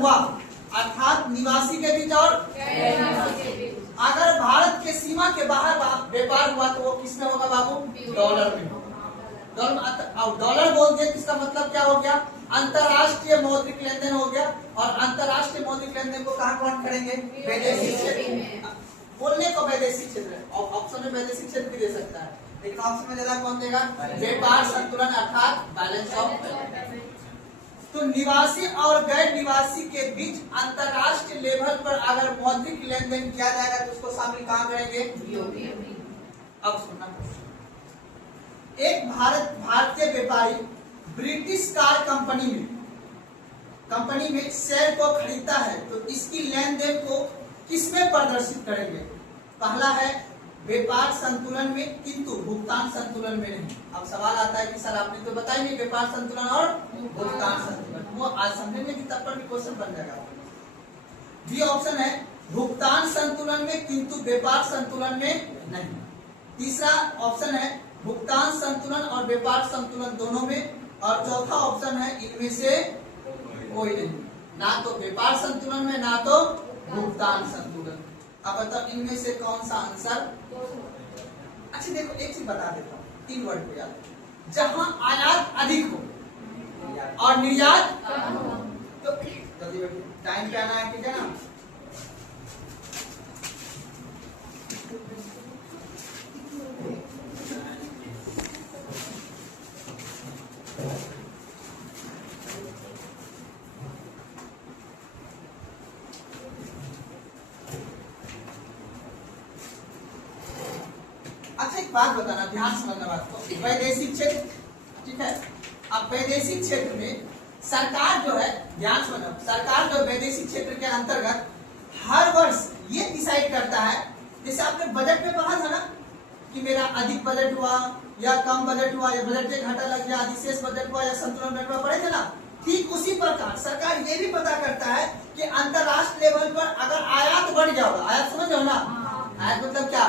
हुआ अर्थात निवासी के बीच और अगर भारत के सीमा के बाहर व्यापार हुआ तो वो किसमें होगा बाबू? डॉलर में होगा। डॉलर बोल दिया किसका मतलब क्या हो गया? अंतरराष्ट्रीय मौद्रिक लेनदेन हो गया। और अंतरराष्ट्रीय मौद्रिक लेनदेन को कहाँ काउंट करेंगे? वैदेशिक क्षेत्र। बोलने को वैदेशिक क्षेत्र, ऑप्शन में वैदेशिक क्षेत्र भी दे सकता है, लेकिन ऑप्शन में ज्यादा कौन देगा? व्यापार संतुलन अर्थात बैलेंस ऑफ पेमेंट। तो निवासी और गैर निवासी के बीच अंतरराष्ट्रीय लेवल पर अगर मौद्रिक लेनदेन किया जाएगा तो उसको शामिल कहाँ करेंगे? अब सुनना, एक भारतीय व्यापारी ब्रिटिश कार कंपनी में शेयर को खरीदता है तो इसकी लेनदेन को किसमें प्रदर्शित करेंगे? पहला है व्यापार संतुलन में, किंतु भुगतान संतुलन में नहीं। अब सवाल आता है कि सर आपने तो बताया नहीं व्यापार संतुलन और भुगतान संतुलन, वो आज समझेंगे कि तब पर भी क्वेश्चन बन जाएगा। बी ऑप्शन है भुगतान संतुलन में किंतु व्यापार संतुलन में नहीं। तीसरा ऑप्शन है भुगतान संतुलन और व्यापार संतुलन दोनों में। और चौथा ऑप्शन है इनमें से कोई नहीं, ना तो व्यापार संतुलन में ना तो भुगतान संतुलन। अब बताओ इनमें से कौन सा आंसर? अच्छा देखो एक चीज बता देता हूँ, 3 वर्ड को याद, जहां आयात अधिक हो और निर्यात कम हो तो जल्दी टाइम पे आना है, ठीक है ना? अच्छा एक बात बताना, ध्यान समझना बात को। वैदेशिक क्षेत्र, ठीक है, अब वैदेशिक क्षेत्र में सरकार जो है, ध्यान समझना, सरकार जो वैदेशिक क्षेत्र के अंतर्गत हर वर्ष ये डिसाइड करता है, जैसे आपने बजट में पढ़ा था ना कि मेरा अधिक बजट हुआ या कम बजट हुआ या बजट में घाटा लग गया, अधिशेष बजट हुआ या संतुलन बजट हुआ, पढ़े थे ना? ठीक उसी प्रकार सरकार ये भी पता करता है कि अंतरराष्ट्रीय लेवल पर अगर आयात बढ़ जाएगा, आयात समझ लो ना, आयात मतलब क्या?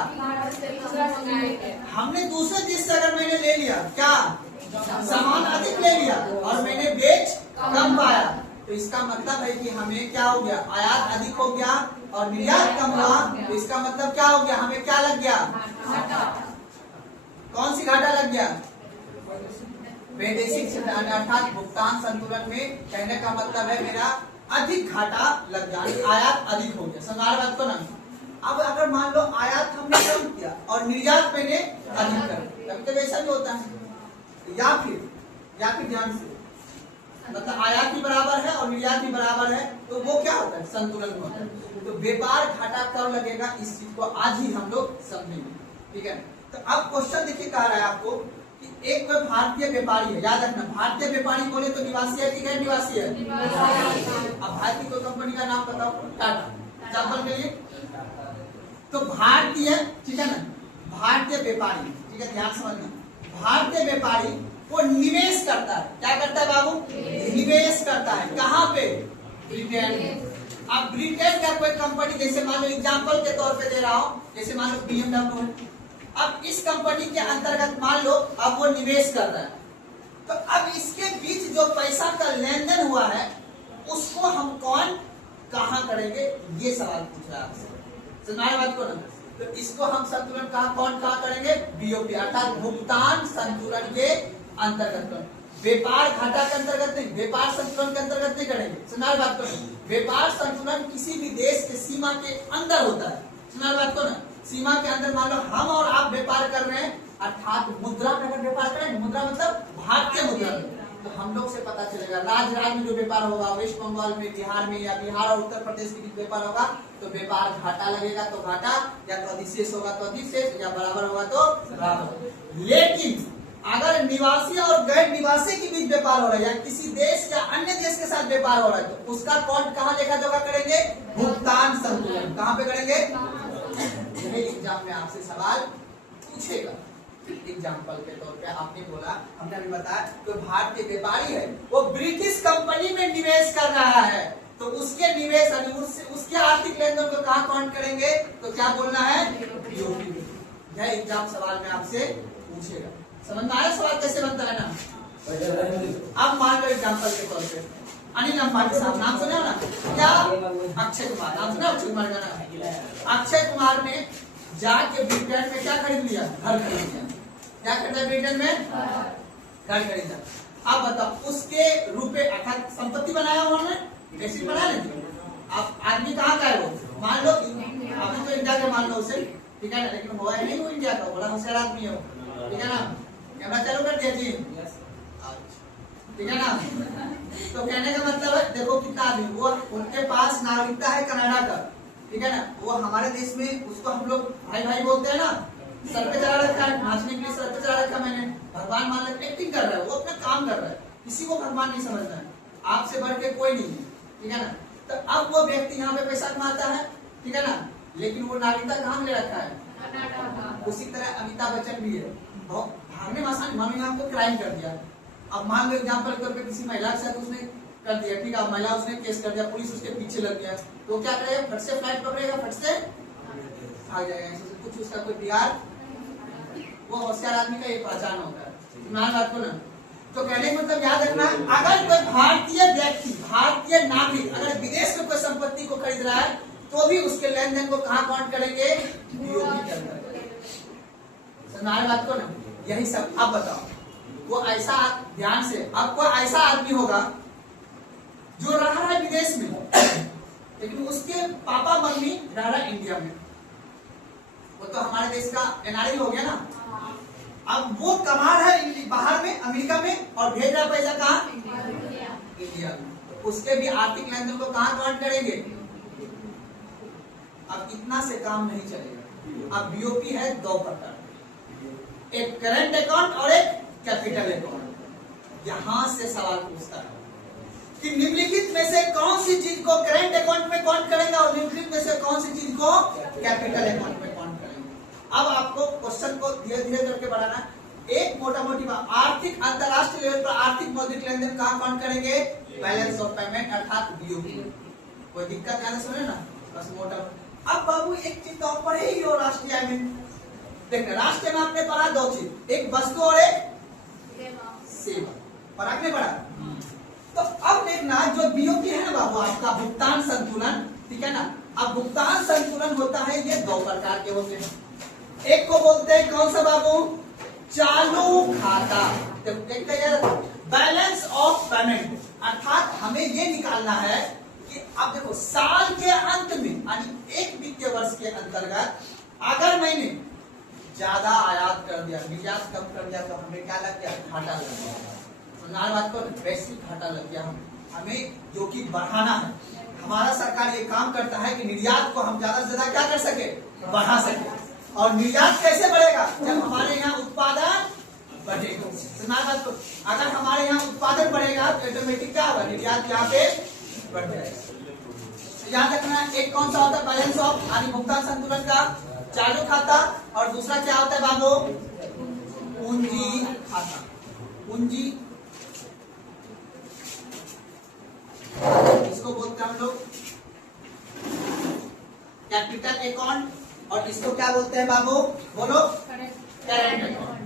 हमने दूसरे देश से अगर मैंने ले लिया, क्या सामान अधिक ले लिया और मैंने बेच कम पाया, तो इसका मतलब है कि हमें क्या हो गया? आयात अधिक हो गया और निर्यात कम हुआ, तो इसका मतलब क्या हो गया? हमें क्या लग गया? कौन सी घाटा लग गया? वैदेशिक क्षेत्र अर्थात भुगतान संतुलन में कहने का मतलब है मेरा अधिक घाटा लग गया, आयात अधिक हो गया। समझ बात को ना? अब अगर मान लो आयात हमने कम किया और निर्यात मैंने अधिक कर, कभी कभी ऐसा भी होता है, या फिर ध्यान से मतलब आयात भी बराबर है और निर्यात भी बराबर है, तो वो क्या होता है? संतुलन में होता है। तो व्यापार घाटा कब लगेगा, इस चीज को आज ही हम लोग समझेंगे, ठीक है? तो अब क्वेश्चन देखिए कह रहा है आपको कि एक कोई भारतीय व्यापारी है, याद रखना भारतीय व्यापारी बोले तो निवासी है कि गैर निवासी है? अब भारतीय कोई कंपनी का नाम बताओ, टाटा एग्जाम्पल के लिए, तो भारतीय, ठीक है ना, भारतीय व्यापारी, ठीक है, ध्यान समझना, भारतीय व्यापारी वो निवेश करता है, क्या करता है बाबू? निवेश करता है, कहाँ पे? ब्रिटेन में। अब ब्रिटेन का कोई कंपनी, जैसे मान लो एग्जाम्पल के तौर पे दे रहा हूँ, जैसे मान लो BMW है, अब इस कंपनी के अंतर्गत मान लो अब वो निवेश कर रहा है, तो अब इसके बीच जो पैसा का लेन देन हुआ है उसको हम कौन कहाँ करेंगे, ये सवाल पूछ रहा है आपसे। सुनाए बात को ना? तो इसको हम संतुलन कौन कहाँ करेंगे? BOP अर्थात भुगतान संतुलन के अंतर्गत। व्यापार घाटा के अंतर्गत नहीं, व्यापार संतुलन के अंतर्गत नहीं करेंगे। सुनाए बात को ना? व्यापार संतुलन किसी भी देश के सीमा के अंदर होता है। सुनाए बात को ना? सीमा के अंदर मान लो हम और आप व्यापार कर रहे हैं, अर्थात मुद्रा में अगर व्यापार करें, मुद्रा मतलब भारतीय मुद्रा में, तो हम लोग से पता चलेगा राज्य में जो व्यापार होगा, वेस्ट बंगाल में, बिहार में, या बिहार और उत्तर प्रदेश के बीच व्यापार होगा तो व्यापार घाटा लगेगा तो घाटा, या तो अधिशेष होगा तो अधिशेष, या बराबर होगा तो बराबर। लेकिन अगर निवासी और गैर निवासी के बीच व्यापार हो रहा है या किसी देश या अन्य देश के साथ व्यापार हो रहा है तो उसका कौन कहाँ लेखा जोखा करेंगे? भुगतान संतुलन। कहाँ पे करेंगे? यही एग्जाम में आपसे सवाल पूछेगा। एग्जाम्पल के तौर पे आपने बोला, हमने अभी बताया, तो भारतीय व्यापारी है वो ब्रिटिश कंपनी में निवेश कर रहा है, तो उसके निवेश उसके आर्थिक लेनदेन को कहाँ काउंट करेंगे? तो क्या बोलना है? BOP। यह एग्जाम सवाल में आपसे पूछेगा। समझ में आया सवाल कैसे बनता है ना? अब मान लो एग्जाम्पल के तौर पे अनिल अंबानी साहब, नाम सुने हो ना? क्या? अक्षय कुमार, नाम सुना? अक्षय कुमार का नाम। अक्षय कुमार ने जाके ब्रिटेन में क्या खरीद लिया? घर खरीद लिया। क्या खरीदा ब्रिटेन में? घर खरीदा। अब बताओ उसके रुपए अर्थात संपत्ति बनाया उन्होंने, कैसी बना लेंगे? आप आदमी कहाँ का है वो? मान लो आपने तो इंडिया का मान लो उसे, ठीक है ना, लेकिन हुआ है नहीं वो इंडिया का, बड़ा होशियार आदमी है वो, ठीक है ना? कैमरा चालू कर दिया जी, ठीक है ना? तो कहने का मतलब है देखो कितना आदमी, वो उनके पास नागरिकता है कनाडा का, ठीक है ना? वो हमारे देश में उसको हम लोग भाई भाई बोलते हैं ना, सर पे चढ़ा रखा है, नाचने के लिए सर पे चढ़ा रखा मैंने, भगवान मान लो एक्टिंग कर रहा है, वो अपना काम कर रहा है, किसी को भगवान नहीं समझना है, आपसे बढ़ के कोई नहीं है, ठीक है ना? तो अब वो व्यक्ति यहाँ पे पैसा कमाता है, ठीक है ना, लेकिन वो नागरिकता कहाँ ले रखा है? उसी तरह अमिताभ बच्चन भी है, भागने में आसान, मानो यहाँ को क्राइम कर दिया, अब मान लो एग्जाम्पल के तौर पे किसी महिला के साथ उसने कर दिया, ठीक है, महिला उसने केस कर दिया, पुलिस उसके पीछे लग गया, तो क्या करेगा? फट से फ्लाइट पकड़ेगा, फट से भाग जाएगा, कुछ उसका कोई बिहार, वो होशियार आदमी का ये पहचान होता है, ध्यान रखो ना। तो कहने का मतलब याद रखना, अगर कोई भारतीय व्यक्ति, भारतीय नागरिक अगर विदेश में कोई संपत्ति को खरीद रहा है तो भी उसके लेन देन को कहाँ काउंट करेंगे? बीओपी के अंदर। समझ बात को ना? यही सब। अब बताओ वो ऐसा, ध्यान से, अब कोई ऐसा आदमी होगा जो रह रहा है विदेश में लेकिन उसके पापा मम्मी रह रहा है इंडिया में, वो तो हमारे देश का एनआरआई हो गया ना। अब वो कमा रहा है बाहर में, अमेरिका में, और भेज रहा पैसा कहाँ? इंडिया में। तो उसके भी आर्थिक लेन देन को कहाँ काउंट करेंगे? अब इतना से काम नहीं चलेगा। अब बीओपी है दो प्रकार, एक करंट अकाउंट और एक कैपिटल अकाउंट। यहां से सवाल पूछता है कि निम्नलिखित में से कौन सी चीज को करंट अकाउंट में काउंट करेंगे और निम्नलिखित में से कौन सी चीज को कैपिटल अकाउंट में काउंट करेंगे। अब आपको क्वेश्चन को धीरे धीरे करके बढ़ाना। एक मोटा मोटी बात, आर्थिक अंतरराष्ट्रीय लेवल पर आर्थिक मौद्रिक लेन देन कहाँ काउंट करेंगे? बैलेंस ऑफ पेमेंट अर्थात बीओपी। कोई दिक्कत ध्यान से सुने ना, बस मोटा। अब बाबू एक चीज तो आप पढ़े ही हो, राष्ट्रीय में देखना, राष्ट्रीय में आपने पढ़ा दो चीज, एक वस्तु और एक सेवा, पढ़ा के नहीं पढ़ा? तो अब देखना जो बीओपी है ना बाबू आपका भुगतान संतुलन, ठीक है ना। अब भुगतान संतुलन होता है, ये दो प्रकार के होते हैं। एक को बोलते हैं कौन सा बाबू? चालू खाता। एक बैलेंस ऑफ पेमेंट, अर्थात हमें ये निकालना है कि अब देखो साल के अंत में यानी एक वित्तीय वर्ष के अंतर्गत अगर मैंने ज्यादा आयात कर दिया, निर्यात कम कर दिया, तो हमें क्या लग गया? घाटा लग गया। सुनार बात को, वैश्विक घाटा लग गया। हमें जो कि बढ़ाना है, हमारा सरकार ये काम करता है कि निर्यात को हम ज्यादा से ज्यादा क्या कर सके? बढ़ा सके। और निर्यात कैसे बढ़ेगा? जब हमारे यहाँ उत्पादन बढ़ेगा। सुनार बात को, अगर हमारे यहाँ उत्पादन बढ़ेगा तो ऑटोमेटिक क्या होगा? निर्यात यहाँ पे बढ़ जाएगा। याद रखना, एक कौन सा होता है? बैलेंस ऑफ यानी भुगतान संतुलन का चालू खाता, और दूसरा क्या होता है बाबू? पूंजी खाता। पूंजी इसको बोलते हैं हम लोग कैपिटल अकाउंट, और इसको क्या बोलते हैं बाबू? बोलो। Current account.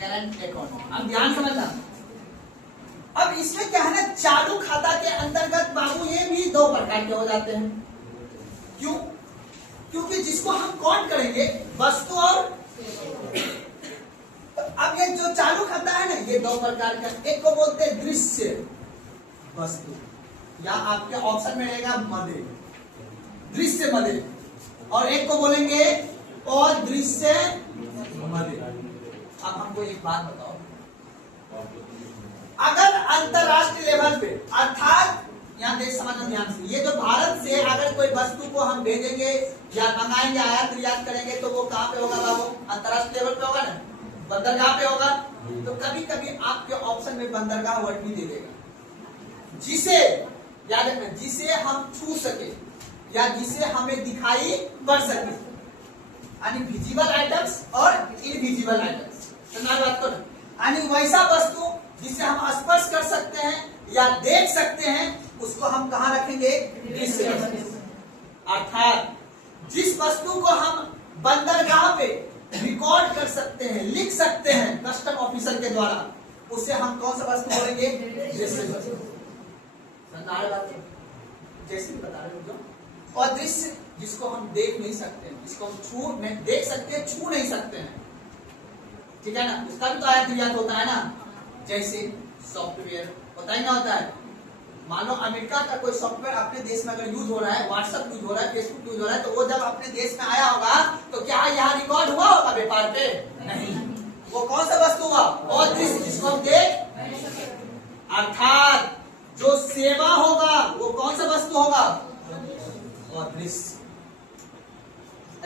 Current account. अब ध्यान समझना, अब इसमें क्या है ना, चालू खाता के अंतर्गत बाबू ये भी दो प्रकार के हो जाते हैं। क्यों? क्योंकि जिसको हम काउंट करेंगे वस्तु और, तो अब ये जो चालू खाता है ना, ये दो प्रकार का, एक को बोलते हैं दृश्य वस्तु, या आपके ऑप्शन में रहेगा मदे, दृश्य मदे, और एक को बोलेंगे अदृश्य मदे। अब हमको एक बात बताओ, अगर अंतरराष्ट्रीय लेवल पे, अर्थात यहाँ देश समझना ध्यान से, ये जो भारत से अगर कोई वस्तु को हम भेजेंगे या मंगाएंगे, आयात निर्यात करेंगे, तो वो कहाँ पे होगा बाबू? अंतरराष्ट्रीय लेवल पे होगा ना, बंदरगाह पे होगा। तो कभी कभी आपके ऑप्शन में बंदरगाह वर्ड भी दे देगा, जिसे याद रखना, जिसे हम छू सके या जिसे हमें दिखाई पड़ सके, यानी विजिबल आइटम्स और इनविजिबल आइटम्स। सुना बात को, यानी वैसा वस्तु जिसे हम स्पर्श कर सकते हैं या देख सकते हैं, उसको हम कहाँ रखेंगे? दृश्य। अर्थात जिस वस्तु को हम बंदरगाह पे रिकॉर्ड कर सकते हैं, लिख सकते हैं कस्टम ऑफिसर के द्वारा, उसे हम कौन सा वस्तु बोलेंगे? दृश्य वस्तु। जैसे भी बता रहे हो। और दृश्य जिसको हम देख नहीं सकते, जिसको हम छू नहीं देख सकते, छू नहीं सकते हैं, ठीक है ना, उसका भी तो आयात निर्यात होता है ना। जैसे सॉफ्टवेयर होता ही ना होता है। मान लो अमेरिका का कोई सॉफ्टवेयर अपने देश में अगर यूज हो रहा है, व्हाट्सएप यूज हो रहा है, फेसबुक यूज हो रहा है, तो वो जब अपने देश में आया होगा तो क्या यहाँ रिकॉर्ड हुआ होगा व्यापार पे? नहीं। वो कौन सा वस्तु हुआ? और जिसको हम देख, अर्थात जो सेवा होगा वो कौन सा वस्तु होगा? और दृश्य।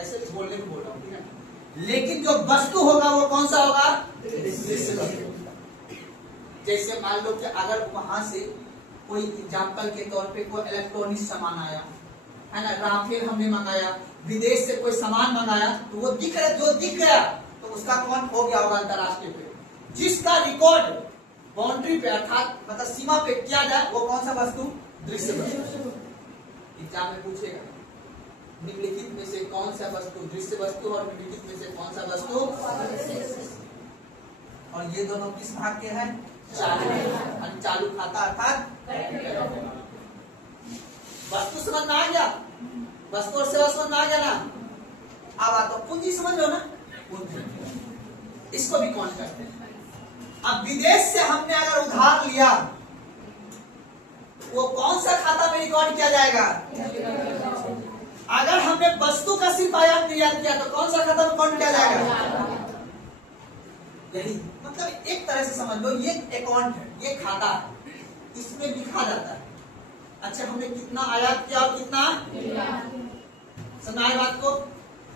ऐसे भी बोलने को बोल रहा हूँ, ठीक है। लेकिन जो वस्तु होगा वो कौन सा होगा? दृश्य वस्तु। जैसे मान लो कि अगर वहां से कोई एग्जाम्पल के तौर पे कोई इलेक्ट्रॉनिक सामान आया है ना, राफेल हमने मंगाया, विदेश से कोई सामान मंगाया, तो वो दिख रहा, जो दिख गया तो उसका कौन हो गया होगा? अंतरराष्ट्रीय पे। जिसका रिकॉर्ड बाउंड्री पे अर्थात मतलब सीमा पे किया जाए वो कौन सा वस्तु? दृश्य वस्तु। एग्जाम में पूछेगा निम्नलिखित में से कौन सा वस्तु दृश्य वस्तु और निम्नलिखित में से कौन सा वस्तु? और ये दोनों किस भाग के हैं? चालू। चालू खाता अर्थात वस्तु समझ में आ गया? वस्तु और सेवा समझ में आ गया ना? अब आता पूंजी समझ लो ना, पूंजी। इसको भी कौन करते हैं? अब विदेश से हमने अगर उधार लिया, वो कौन सा खाता में रिकॉर्ड किया जाएगा? अगर हमने वस्तु का सिर्फ आयात निर्यात किया तो कौन सा खाता में कौन किया जाएगा? यही मतलब एक तरह से समझ लो, ये अकाउंट है, ये खाता है, इसमें लिखा जाता है अच्छा हमने कितना आयात किया और कितना समझाए बात को।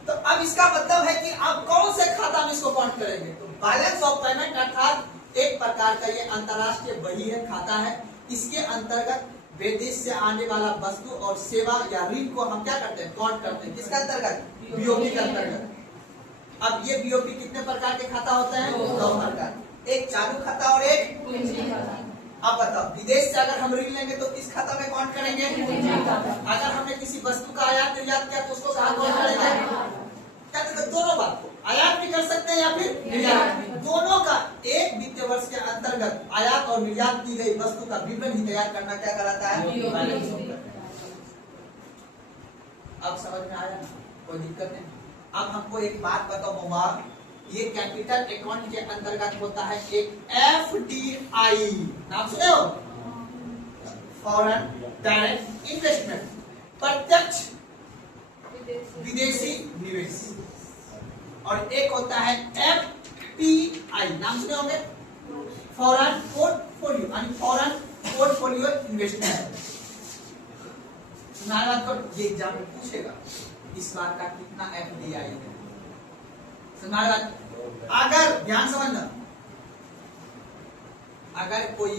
तो अब इसका मतलब है कि आप कौन से खाता में इसको काउंट करेंगे? तो बैलेंस ऑफ पेमेंट अर्थात एक प्रकार का ये अंतरराष्ट्रीय बही है, खाता है। इसके अंतर्गत विदेश से आने वाला वस्तु और सेवा या ऋण को हम क्या करते हैं? काउंट करते हैं। किसके अंतर्गत? बीओपी के अंतर्गत। अब ये बीओपी कितने प्रकार के खाता होते हैं? दो प्रकार, एक चालू खाता और एक पूंजी खाता। अब बताओ विदेश से अगर हम ऋण लेंगे तो किस खाता में काउंट करेंगे? अगर हमने किसी वस्तु का आयात निर्यात किया तो उसको कहाँ काउंट करेंगे? क्या कहते हैं? दोनों बात को आयात भी कर सकते हैं या फिर निर्यात भी। दोनों का एक वित्तीय वर्ष के अंतर्गत आयात और निर्यात की गई वस्तु का विवरण ही तैयार करना क्या कहलाता है? अब समझ में आया ना? कोई दिक्कत नहीं। अब हमको एक बात बताओ महुआ, ये कैपिटल अकाउंट के अंतर्गत होता है एक एफडीआई, नाम सुने हो? फॉरेन डायरेक्ट इन्वेस्टमेंट, प्रत्यक्ष विदेशी निवेश। और एक होता है एफपीआई, नाम सुने होंगे? फॉरेन पोर्टफोलियो, यानी फॉरेन पोर्टफोलियो इन्वेस्टमेंट। ये एग्जाम में पूछेगा इस बार का कितना एफडीआई है। अगर ध्यान समझना, अगर कोई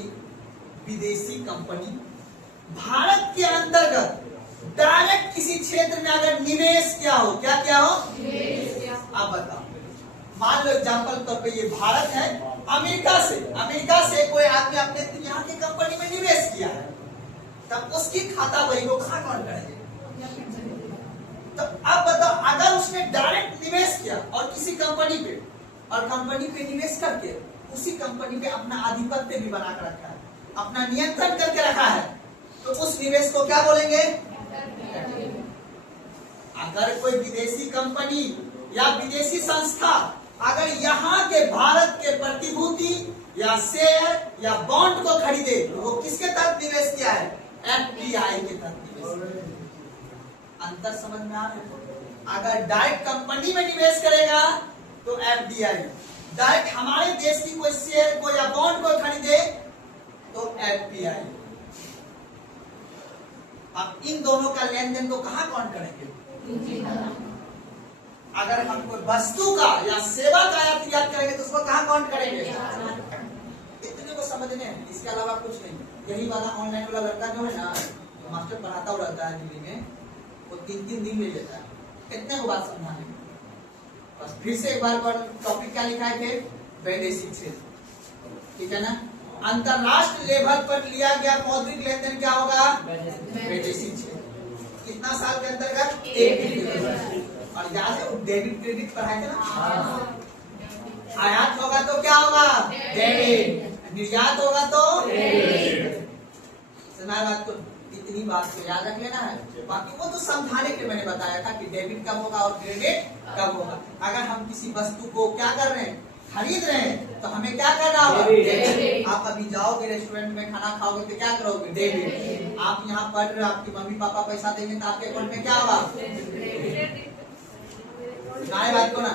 विदेशी कंपनी भारत के अंतर्गत डायरेक्ट किसी क्षेत्र में अगर निवेश किया हो, क्या क्या हो? अब बताओ, मान लो एग्जांपल तौर पे ये भारत है, अमेरिका से कोई आदमी अपने यहाँ की कंपनी में निवेश किया है, तब उसकी खाता बही को कहाँ काउंट करेंगे? तो अब बताओ अगर उसने डायरेक्ट निवेश किया और किसी कंपनी पे, और कंपनी पे निवेश करके उसी कंपनी पे अपना आधिपत्य भी बना कर रखा है, अपना नियंत्रण करके रखा है, तो उस निवेश को क्या बोलेंगे? अगर कोई विदेशी कंपनी या विदेशी संस्था अगर यहाँ के भारत के प्रतिभूति या शेयर या बॉन्ड को खरीदे तो वो किसके तहत निवेश किया है? एफडीआई के तहत निवेश। अंतर समझ में आ रहा है? अगर डायरेक्ट कंपनी में निवेश करेगा तो एफडीआई, डायरेक्ट हमारे देश की कोई शेयर को या बॉन्ड को खरीदे तो एफपीआई। अब इन दोनों का लेन देन को कहाँ काउंट करेंगे? अगर हम कोई वस्तु का या सेवा का आयात निर्यात करेंगे तो उसको कहाँ काउंट करेंगे? इतने को समझने, इसके अलावा कुछ नहीं। यही वाला ऑनलाइन वाला लड़का जो है ना, मास्टर पढ़ाता हुआ रहता है दिल्ली में, वो 3-3 दिन ले लेता है कितने को बात समझाने में। बस फिर से एक बार टॉपिक क्या लिखा है? वैदेशिक क्षेत्र, ठीक है ना। अंतरराष्ट्रीय लेवल पर लिया गया मौद्रिक लेन देन क्या होगा? वैदेशिक क्षेत्र। कितना साल के अंतर्गत? 1 और यहाँ से डेबिट क्रेडिट पढ़ाए थे ना, आयात होगा तो क्या होगा? डेबिट, निर्यात होगा तो सुना बात को, इतनी बात को याद रख लेना है। बाकी वो तो समझाने के लिए मैंने बताया था कि डेबिट कब होगा और क्रेडिट कब होगा। अगर हम किसी वस्तु को क्या कर रहे हैं, खरीद रहे हैं, तो हमें क्या करना होगा, डेबिट। आप अभी जाओगे रेस्टोरेंट में खाना खाओगे तो क्या करोगे, डेबिट। आप यहाँ पढ़ रहे हो, आपकी मम्मी पापा पैसा देंगे तो आपके अकाउंट में क्या होगा, बात को ना।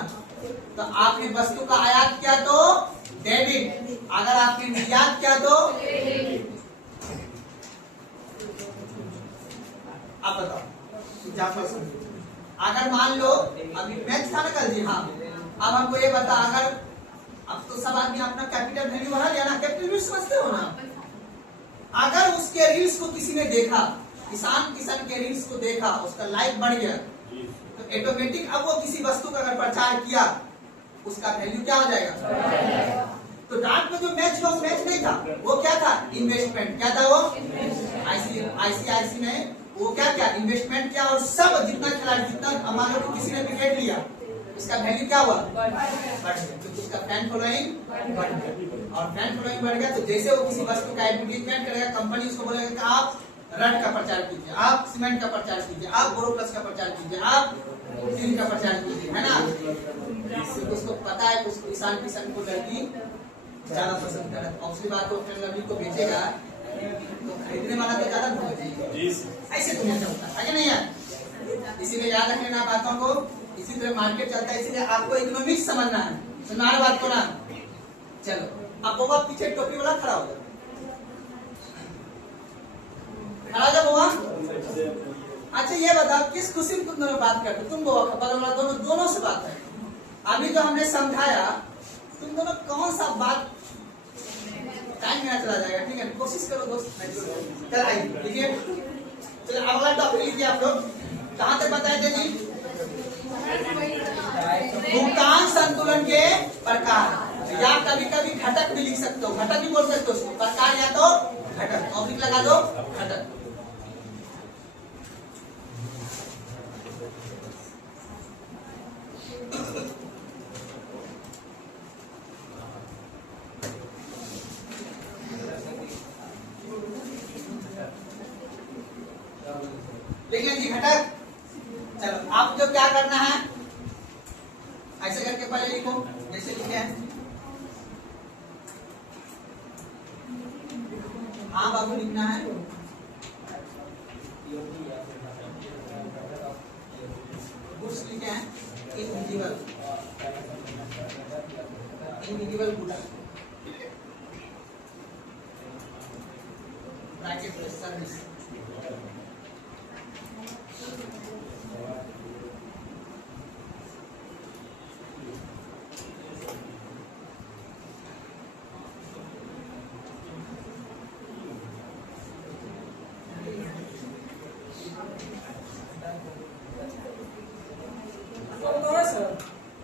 तो आपने वस्तु का आयात किया तो डेबिट, अगर आपने निर्यात किया तो आप बताओ एग्जाम्पल समझो। अगर मान लो अभी मैथ था ना कल जी, हाँ अब हमको ये बता, अगर अब तो सब आदमी अपना कैपिटल वैल्यू बढ़ा लिया ना, कैपिटल वैल्यू समझते हो ना। अगर उसके रील्स को किसी ने देखा, किसान के रील्स को देखा, उसका लाइक बढ़ गया, तो ऑटोमेटिक अब वो किसी वस्तु का अगर प्रचार किया, उसका वैल्यू क्या हो जाएगा। तो डाक में जो मैच हुआ, मैच नहीं था, वो क्या था, इन्वेस्टमेंट। क्या था वो, आईसीआईसी में वो क्या क्या इन्वेस्टमेंट किया, और सब जितना खिलाड़ी, जितना मान लो किसी ने विकेट लिया, इसका वैल्यू क्या हुआ, बढ़ गया, क्योंकि उसका फैन फॉलोइंग बढ़ गया। और फैन फॉलोइंग बढ़ गया तो जैसे वो किसी वस्तु का एडवर्टाइजमेंट करेगा, कंपनी उसको बोलेगा कि आप रड का प्रचार कीजिए, आप सीमेंट का प्रचार कीजिए, आप बोरोप्लस का प्रचार कीजिए, आप जिंक का प्रचार कीजिए, है ना। उसको पता है कि किसान को लड़की ज्यादा पसंद कर रहा है, और उसकी बात को लड़की को बेचेगा तो खरीदने वाला तो ज्यादा भूल जाएगा। ऐसे दुनिया चलता है नहीं यार, इसीलिए याद रख लेना बातों को। इसी तरह मार्केट चलता है, इसीलिए आपको इकोनॉमिक्स समझना है, सुनना बात को ना। चलो अब बोबा पीछे टोपी वाला खड़ा हो जाए, खड़ा जा बोबा। अच्छा ये बताओ, किस खुशी में तुम दोनों बात करते, तुम बोबा खबर वाला दोनों से बात है। अभी जो हमने समझाया, तुम दोनों कौन सा बात, टाइम मेरा चला जाएगा, ठीक है, कोशिश करो दोस्त। चल आइए लिखिए, चलो अगला टॉपिक लिखिए आप लोग। कहाँ तक बताए थे जी, भुगतान संतुलन के प्रकार, या कभी कभी घटक भी लिख सकते हो, घटक भी बोल सकते हो उसको, प्रकार या तो घटक, ऑब्लिक लगा दो घटक। लिखिए जी घटक। चलो आप जो क्या करना है, ऐसे करके पहले लिखो जैसे लिखे हैं। हाँ बाबू लिखना है, गुड्स लिखे हैं, इनविजिबल गुड्स, ब्रैकेट में सर्विस।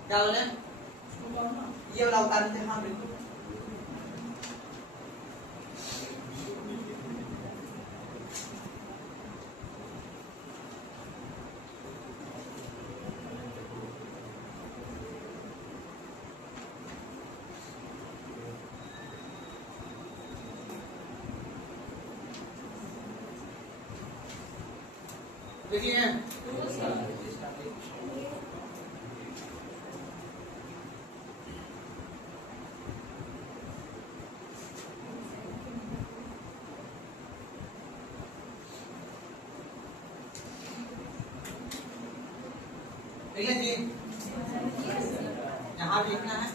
क्या बोले, ये वाला उतार देते हैं। हाँ बिल्कुल, देखिए ठीक है जी, यहाँ भी लिखना है।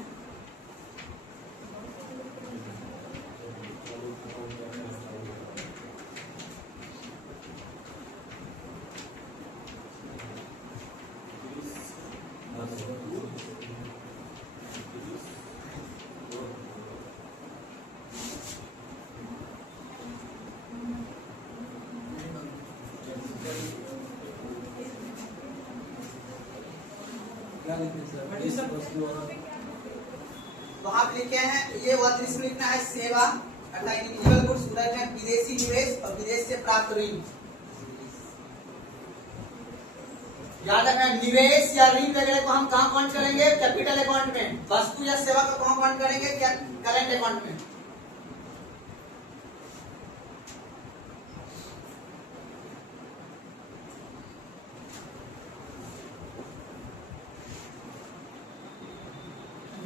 तो आप लिखे हैं, ये वाला इसमें लिखना है सेवा अर्थात इंडिविजुअल गुड्स, उधर में विदेशी निवेश और विदेश से प्राप्त ऋण। याद रखना, निवेश या ऋण वगैरह को हम कहाँ काउंट करेंगे, कैपिटल अकाउंट में। वस्तु या सेवा को कहाँ काउंट करेंगे, क्या करेंट अकाउंट में।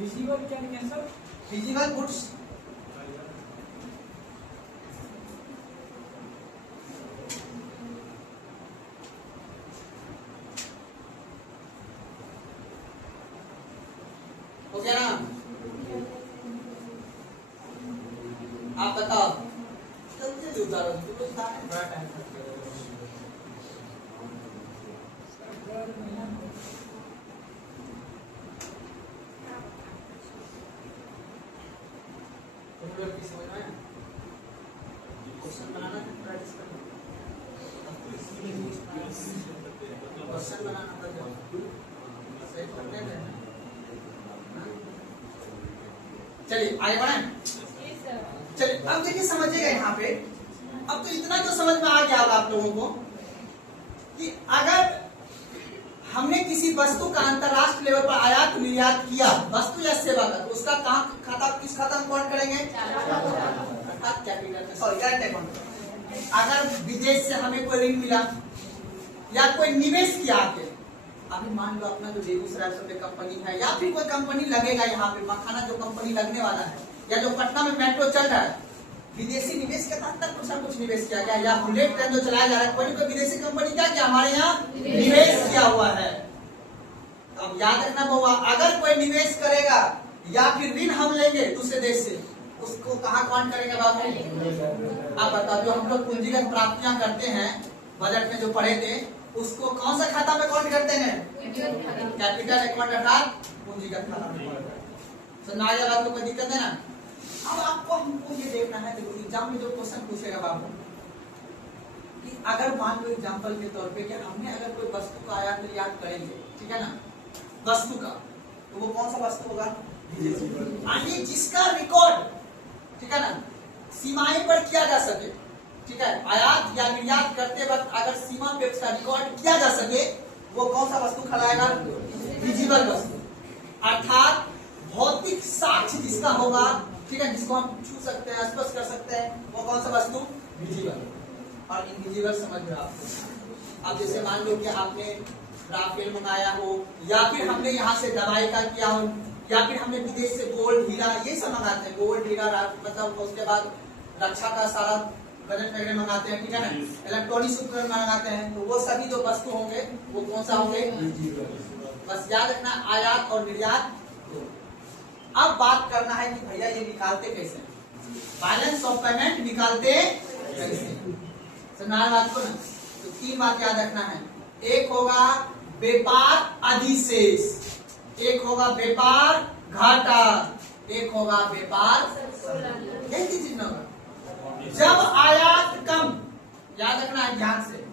विजिबल क्या है सर? विजिबल गुड्स हो गया ना? आप बताओ जल्दी जल्दी उतारो, बड़ा टाइम समझ में आया? क्वेश्चन बनाना प्रैक्टिस करना, क्वेश्चन बनाना सही पढ़ते हैं। चलिए आगे बढ़ें। चलिए अब देखिए समझिएगा यहाँ पे, अब तो इतना तो समझ में आ गया होगा आप लोगों को कि अगर हमने किसी वस्तु का अंतरराष्ट्रीय लेवल पर आयात निर्यात किया, वस्तु या सेवा का, तो उसका कहाँ खाता, किस खाता में कौन करेंगे? अर्थात कैपिटल में, सॉरी करंट अकाउंट। अगर विदेश से हमें कोई ऋण मिला या कोई निवेश किया आपके, अभी मान लो अपना जो बेगूसराय में कंपनी है या फिर कोई कंपनी लगेगा यहाँ पे, मखाना जो कंपनी लगने वाला है, या जो पटना में मेट्रो चल रहा है, विदेशी निवेश के अंदर कुछ ना कुछ निवेश किया गया, या बुलेट ट्रेन जो चलाया जा रहा है, कोई विदेशी कंपनी क्या किया हमारे यहाँ निवेश किया हुआ है। अब याद रखना बाबा, अगर कोई निवेश करेगा या फिर ऋण हम लेंगे दूसरे देश से, उसको कहाँ कौन करेंगे बाबू? आप बताओ, जो हम लोग पूंजीगत प्राप्तियां करते हैं बजट में जो पढ़े थे, उसको कौन सा खाता में कौन करते हैं? कैपिटल अकाउंट अर्थात पूंजीगत खाता में। सुना आया बात, कोई दिक्कत है ना? अब आपको हमको ये देखना है, देखो एग्जाम में जो क्वेश्चन पूछेगा बाबू कि अगर मान लो एग्जांपल के तौर पे कि हमने अगर कोई वस्तु का आयात निर्यात करेंगे, ठीक है ना, वस्तु का, तो वो कौन सा वस्तु होगा? यानी जिसका रिकॉर्ड, ठीक है ना, सीमाएं पर किया जा सके, ठीक है, आयात या निर्यात करते वक्त अगर सीमा पे उसका रिकॉर्ड किया जा सके, वो कौन सा वस्तु कहलाएगा? विजिबल वस्तु, अर्थात भौतिक साक्ष्य जिसका होगा, ठीक है, जिसको हम छू सकते हैं, स्पर्श कर सकते हैं, वो कौन सा वस्तु? विजिबल। और इनविजिबल समझ में आपको, अब जैसे मान लो कि आपने राफेल मंगाया हो, या फिर हमने यहाँ से दवाई का किया हो, या फिर हमने विदेश से गोल्ड हीरा ये सब मंगाते हैं, गोल्ड हीरा मतलब उसके बाद रक्षा का सारा बजट वगैरह मंगाते हैं, ठीक है ना, इलेक्ट्रॉनिक्स उपकरण मंगाते हैं, तो वो सभी जो वस्तु होंगे वो कौन सा होंगे? बस याद रखना, आयात और निर्यात। अब बात करना है कि भैया ये निकालते कैसे, बैलेंस ऑफ पेमेंट निकालते कैसे, समझना बात को ना? तो तीन बात याद रखना है, एक होगा व्यापार अधिशेष, एक होगा व्यापार घाटा, एक होगा व्यापार कैसी चीज होगा? जब आयात कम, याद रखना है ध्यान से,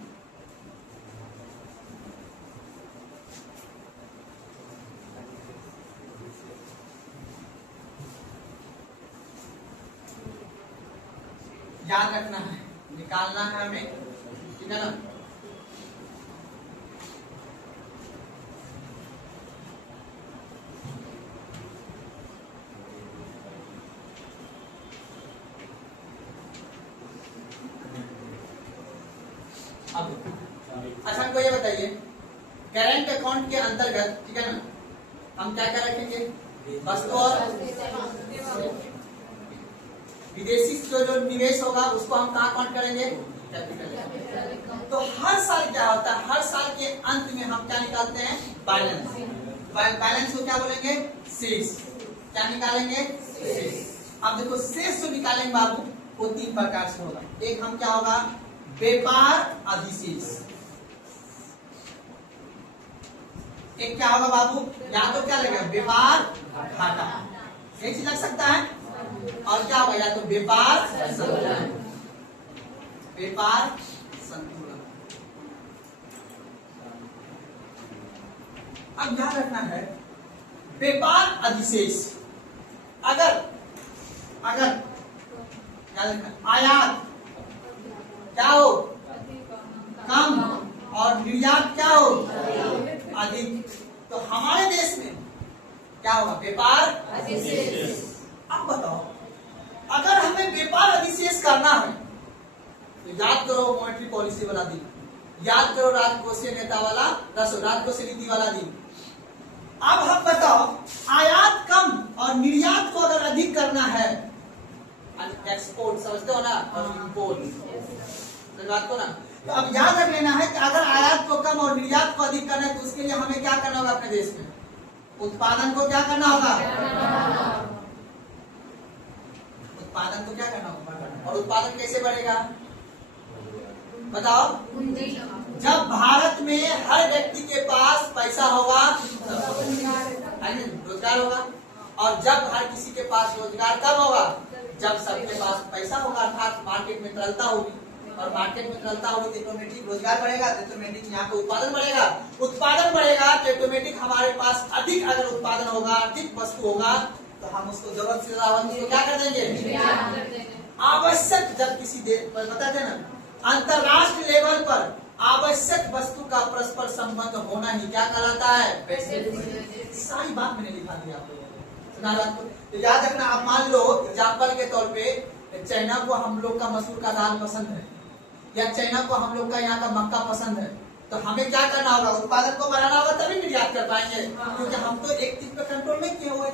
याद रखना है, निकालना है हमें, ठीक है ना? अब अच्छा हमको ये बताइए, करंट अकाउंट के अंतर्गत, ठीक है ना, हम क्या क्या रखेंगे? वस्तु और विदेशी जो निवेश होगा उसको हम कहाँ काउंट करेंगे? कैपिटल। तो हर साल क्या होता है, हर साल के अंत में हम क्या निकालते हैं? बैलेंस। बैलेंस को क्या बोलेंगे? शेष। क्या निकालेंगे? शेष। अब देखो शेष जो निकालेंगे बाबू वो तीन प्रकार से होगा। एक हम क्या होगा? व्यापार अधिशेष। एक क्या होगा बाबू? या तो क्या लगेगा? व्यापार घाटा, एक चीज लग सकता है। और क्या होगा? या तो व्यापार संतुलन, व्यापार संतुलन। अब ध्यान रखना है, व्यापार अधिशेष अगर क्या लिखना है? आयात क्या हो? कम और निर्यात क्या हो? अधिक। तो हमारे देश में क्या होगा? व्यापार अधिशेष। अब बताओ, अगर हमें व्यापार अधिशेष करना है तो याद करो मॉनेटरी पॉलिसी वाला दिन, याद करो राजकोषीय नेता वाला, राजकोषीय नीति वाला दिन। अब हम बताओ, आयात कम और निर्यात को अगर अधिक करना है, एक्सपोर्ट समझते हो ना, और इम्पोर्ट बात को ना, तो अब याद रख लेना है कि अगर आयात को कम और निर्यात को अधिक करना है तो उसके लिए हमें क्या करना होगा अपने देश में, उत्पादन को क्या करना होगा, उत्पादन को क्या करना होगा। और उत्पादन कैसे बढ़ेगा बताओ, जब भारत में हर व्यक्ति के पास पैसा होगा, रोजगार होगा, और जब हर किसी के पास रोजगार कब होगा, जब सबके पास पैसा होगा, अर्थात मार्केट में तरलता होगी, और मार्केट में तरलता होगी तो ऑटोमेटिक रोजगार बढ़ेगा, तो ऑटोमेटिक यहाँ पे उत्पादन बढ़ेगा, उत्पादन बढ़ेगा तो ऑटोमेटिक हमारे पास अधिक अगर उत्पादन होगा, अधिक वस्तु होगा, तो हम उसको जरूरत से ज्यादा वस्तु क्या कर देंगे, आवश्यक। जब किसी देश पर बताते ना, अंतरराष्ट्रीय लेवल पर आवश्यक वस्तु का परस्पर संबंध होना ही क्या कहलाता है, पैसे। सारी बात मैंने लिखा दिया आपको, सुना बात को, तो याद रखना। आप मान लो एग्जाम्पल के तौर पे चाइना को हम लोग का मसूर का दाल पसंद है, या चाइना को हम लोग का यहाँ का मक्का पसंद है, तो हमें क्या करना होगा, उत्पादन को बढ़ाना होगा, तभी निर्यात कर पाएंगे। क्योंकि हम तो एक चीज पे कंट्रोल नहीं किए हुए,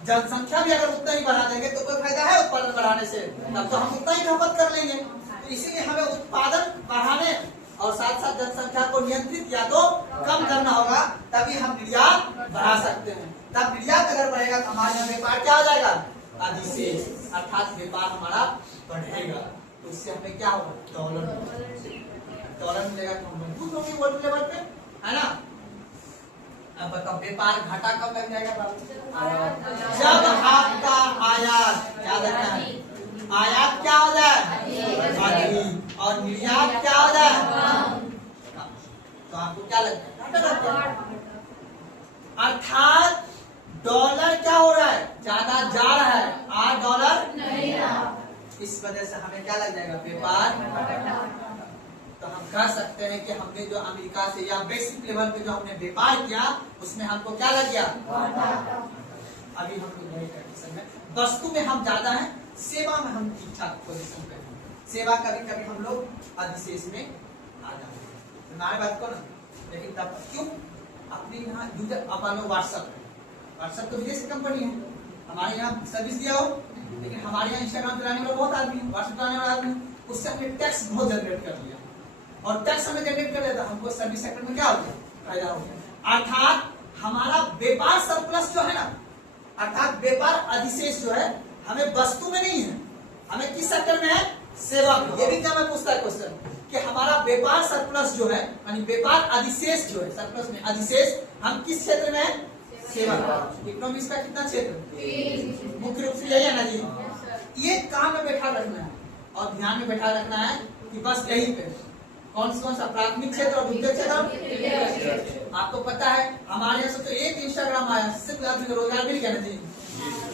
जनसंख्या भी अगर उतना ही बढ़ा देंगे तो कोई फायदा है उत्पादन बढ़ाने से, तब तो हम उतना ही खपत कर लेंगे। तो इसीलिए हमें उत्पादन बढ़ाने और साथ साथ जनसंख्या को नियंत्रित या तो कम करना होगा, तभी हम निर्यात बढ़ा सकते हैं। तब निर्यात अगर बढ़ेगा तो हमारे यहाँ व्यापार क्या हो जाएगा, अधिशेष, अर्थात व्यापार हमारा बढ़ेगा, तो इससे हमें क्या होगा, डॉलर मिलेगा, तो हम मजबूत होंगे वर्ल्ड लेवल पे, है ना। अब बताओ व्यापार घाटा कब लग जाएगा, जब आपका आयात, याद रखना है, आयात क्या हो जाए, और निर्यात क्या हो जाए, तो आपको क्या लगता है, अर्थात डॉलर क्या हो रहा है, ज्यादा जा रहा है, आज डॉलर नहीं रहा, इस वजह से हमें क्या लग जाएगा, व्यापार। तो हम कह सकते हैं कि हमने जो अमेरिका से या बेसिक लेवल पे जो हमने व्यापार किया, उसमें हमको क्या लग गया, अभी हम लोग वही कंडीशन में, वस्तु में हम ज्यादा हैं, सेवा में हम ठीक ठाक पोजीशन पे हैं, सेवा कभी कभी हम लोग अधिशेष में आ जाते हैं, हमारे बात को ना। लेकिन तब क्यों, अपने यहाँ यूजर अपन व्हाट्सएप तो विदेश की कंपनी है, हमारे यहाँ सर्विस दिया हो, लेकिन हमारे यहाँ इंस्टाग्राम चलाने वाला बहुत आदमी है, व्हाट्सएप चलाने वाला आदमी, उससे हमने टैक्स बहुत जनरेट कर लिया, और टैक्स हमें जनरेट कर लिया, हमको सर्विस सेक्टर में क्या हो गया, फायदा हो गया। अर्थात हमारा व्यापार सरप्लस जो है ना, अर्थात व्यापार अधिशेष जो है, हमें वस्तु में नहीं है, हमें किस सेक्टर में है, सेवा में। ये भी क्या मैं पूछता है क्वेश्चन कि हमारा व्यापार सरप्लस जो है, यानी व्यापार अधिशेष जो है, सरप्लस में अधिशेष, हम किस क्षेत्र में है, सेवा। इकोनॉमिक्स का कितना क्षेत्र, मुख्य रूप से यही है ना जी। ये काम में बैठा रखना है और ध्यान में बैठा रखना है कि बस यही पे कौन सा प्राथमिक क्षेत्र और द्वितीय क्षेत्र। आपको पता है हमारे यहाँ से तो एक इंस्टाग्राम आया, सिर्फ आदमी को रोजगार मिल गया ना जी,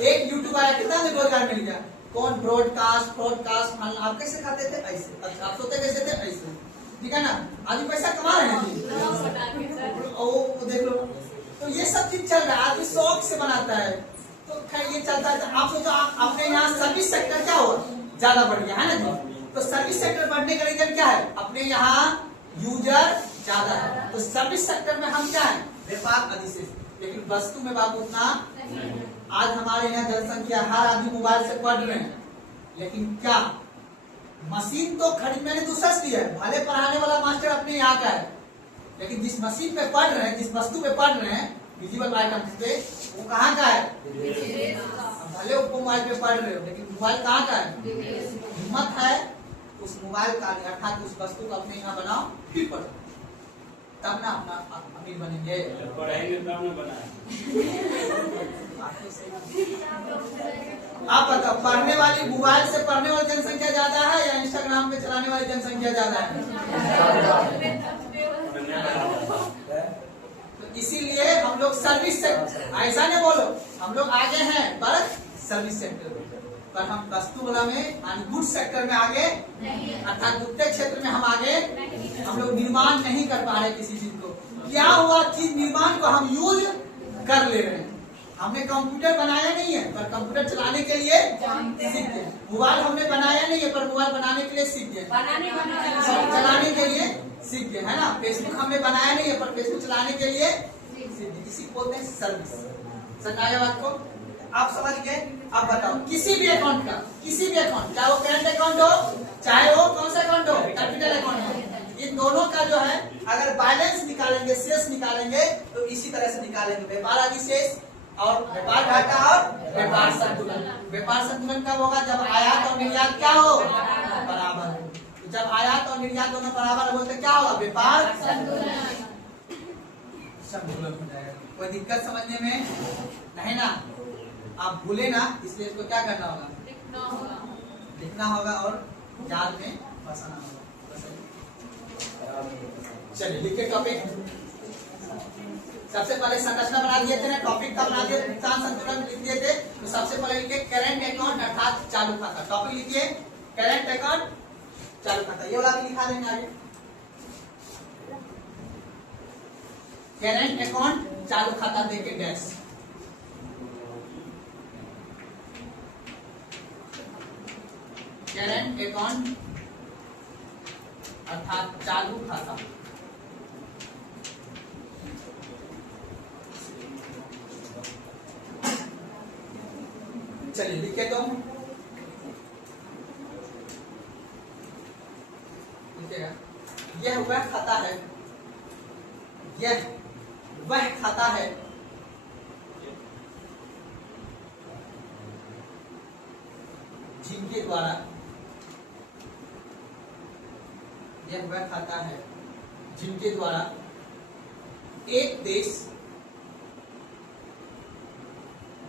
एक यूट्यूब आया, कितना रोजगार मिल गया, कौन ब्रॉडकास्ट आप कैसे खाते थे, ऐसे, अच्छा आप सोते कैसे थे, ऐसे, ठीक है ना, आदमी पैसा कमा रहे हैं जी, ओ देख लो। तो ये सब चीज चल रहा है, आदमी शौक से बनाता है, तो खैर ये चलता है। तो आप सोचो अपने यहाँ सर्विस सेक्टर क्या हुआ, ज्यादा बढ़ गया है ना जी। तो सर्विस सेक्टर बढ़ने का रीजन क्या है, अपने यहाँ यूजर ज्यादा है, तो सर्विस सेक्टर में हम क्या है, व्यापार अधिशेष। लेकिन वस्तु में बाबू उतना, आज हमारे यहाँ जनसंख्या, हर आदमी मोबाइल से पढ़ रहे हैं, लेकिन क्या मशीन तो खरीद, मैंने दूसरा दिया है, भले पढ़ाने वाला मास्टर अपने यहाँ का है, लेकिन जिस मशीन पे पढ़ रहे हैं, जिस वस्तु पे पढ़ रहे हैं, विजिबल आइटम पे, वो कहाँ का है, भले वो मोबाइल पे पढ़ रहे हो, लेकिन मोबाइल कहाँ का है, हिम्मत है उस मोबाइल का, अर्थात उस वस्तु को अपने यहाँ बनाओ, फिर पढ़ो, तब ना अपना अमीर बनेंगे, पढ़ाएंगे तब ना बनाए। आप बताओ, पढ़ने वाली, मोबाइल से पढ़ने वाली जनसंख्या ज्यादा है या इंस्टाग्राम पे चलाने वाली जनसंख्या ज्यादा है, तो इसीलिए हम लोग सर्विस सेक्टर, ऐसा नहीं बोलो हम लोग आगे हैं, पर सर्विस सेक्टर पर हम वस्तु वाला में यानी गुड सेक्टर में आगे, अर्थात द्वितीय क्षेत्र में हम आगे, हम लोग निर्माण नहीं कर पा रहे किसी चीज को। क्या हुआ, चीज निर्माण को हम यूज कर ले रहे हैं, हमने कंप्यूटर बनाया नहीं है पर कंप्यूटर चलाने के लिए सीख गए, मोबाइल हमने बनाया नहीं है पर मोबाइल बनाने के लिए सीख गए, चलाने के लिए सीख गए, है ना। फेसबुक हमने बनाया नहीं है पर फेसबुक चलाने के लिए सीख गए, इसी को बोलते हैं सर्विस। समझ आया बात को। आप समझ गए। अब बताओ किसी भी अकाउंट का, किसी भी अकाउंट, चाहे वो करंट अकाउंट हो चाहे वो कौन सा अकाउंट हो, कैपिटल अकाउंट हो, इन दोनों का जो है अगर बैलेंस निकालेंगे, शेष निकालेंगे तो इसी तरह से निकालेंगे, व्यापार अधिशेष और व्यापार घाटा और व्यापार संतुलन। व्यापार संतुलन कब होगा, जब आयात और निर्यात क्या हो, बराबर हो। तो जब आयात और निर्यात दोनों बराबर हो तो क्या होगा, व्यापार संतुलन हो जाएगा। कोई दिक्कत समझने में नहीं ना, आप भूले ना, इसलिए इसको क्या करना होगा, लिखना होगा और याद में बसाना होगा। चलिए लिखिए टॉपिक। सबसे पहले संरचना बना दिए थे ना, टॉपिक का बना दिए, भुगतान संतुलन लिख दिए थे। तो सबसे पहले लिखिए करंट अकाउंट अर्थात चालू खाता। टॉपिक लिखिए करंट अकाउंट चालू खाता, ये वाला भी लिखा देंगे आगे। करंट अकाउंट चालू खाता देके डैश, करंट अकाउंट अर्थात चालू खाता। चलिए लिखे तो लिखेगा, यह वह खाता है, यह वह खाता है जिनके द्वारा, यह वह खाता है जिनके द्वारा एक देश,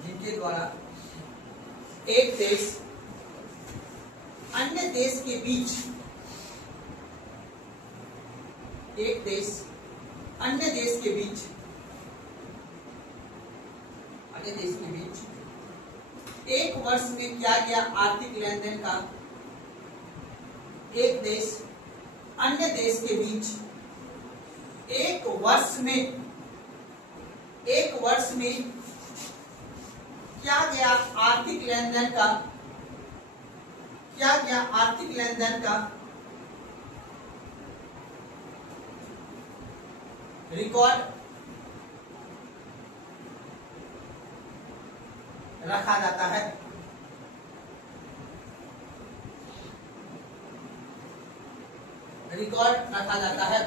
जिनके द्वारा एक देश अन्य देश के बीच, एक देश अन्य देश के बीच, अन्य देश के बीच एक वर्ष में किया गया आर्थिक लेन देन का, एक देश अन्य देश के बीच एक वर्ष में क्या गया आर्थिक लेन देन का, क्या गया आर्थिक लेन देन का रिकॉर्ड रखा जाता है। रिकॉर्ड रखा जाता है।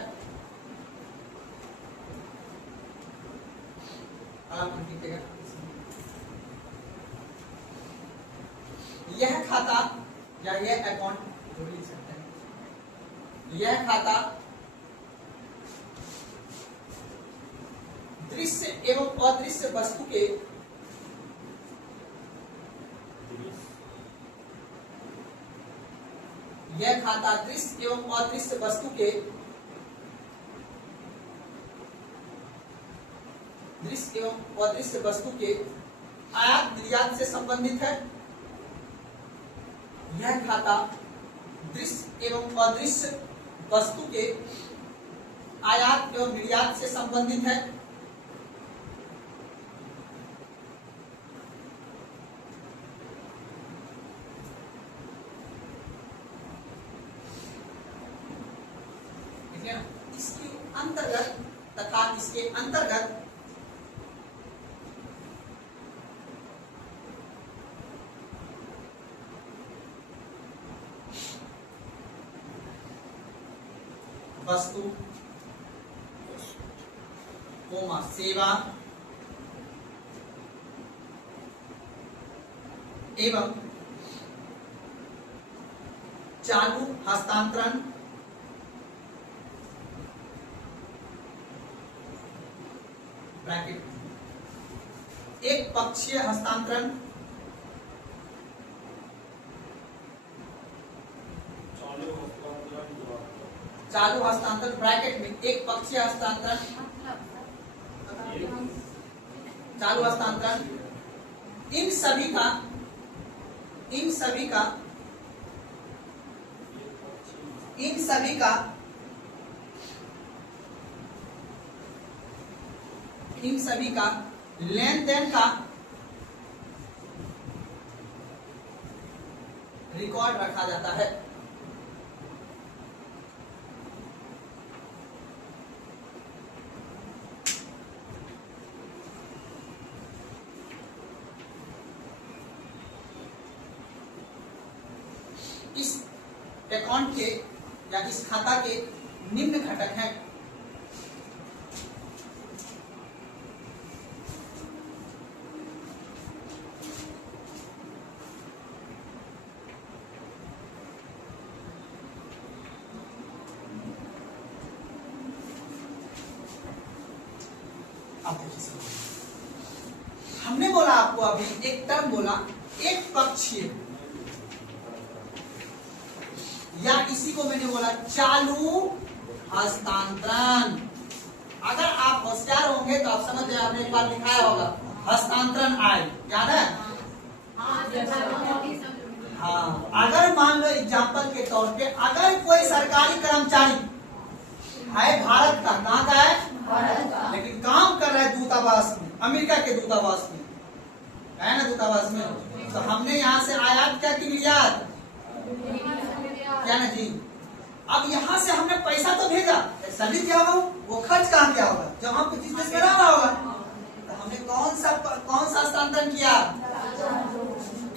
आप लिखिएगा, यह खाता या यह अकाउंट जो भी लिख सकते हैं, यह खाता दृश्य एवं अदृश्य वस्तु के, यह खाता दृश्य एवं अदृश्य वस्तु के, दृश्य एवं अदृश्य वस्तु के आयात निर्यात से संबंधित है। यह खाता दृश्य एवं अदृश्य वस्तु के आयात एवं निर्यात से संबंधित है। इसके अंतर्गत तथा इसके अंतर्गत वस्तु, सेवा एवं चालू हस्तांतरण ब्रैकेट एक पक्षीय हस्तांतरण, चालू हस्तांतरण ब्रैकेट में एक पक्षीय हस्तांतरण, चालू हस्तांतरण, इन सभी का लेन देन का रिकॉर्ड रखा जाता है। अकाउंट के या इस खाता के निम्न घटक हैं। हमने बोला आपको अभी एक टर्म बोला, एक पक्षीय, या इसी को मैंने बोला चालू हस्तांतरण। अगर आप होशियार होंगे तो आप समझ जाए, आपने एक बार लिखाया होगा हस्तांतरण आय, याद है? हाँ, अगर मान लो एग्जाम्पल के तौर पे अगर कोई सरकारी कर्मचारी है भारत का, कहाँ का है? भारत का, लेकिन काम कर रहा है दूतावास में, अमेरिका के दूतावास में, है ना, दूतावास में, तो हमने यहाँ से आयात क्या की, निर्यात, क्या ना जी। अब यहाँ से हमने पैसा तो भेजा, सभी क्या होगा, वो खर्च कहाँ किया होगा, जब हम कुछ बिजनेस में रहा होगा, तो हमने कौन सा हस्तांतरण किया,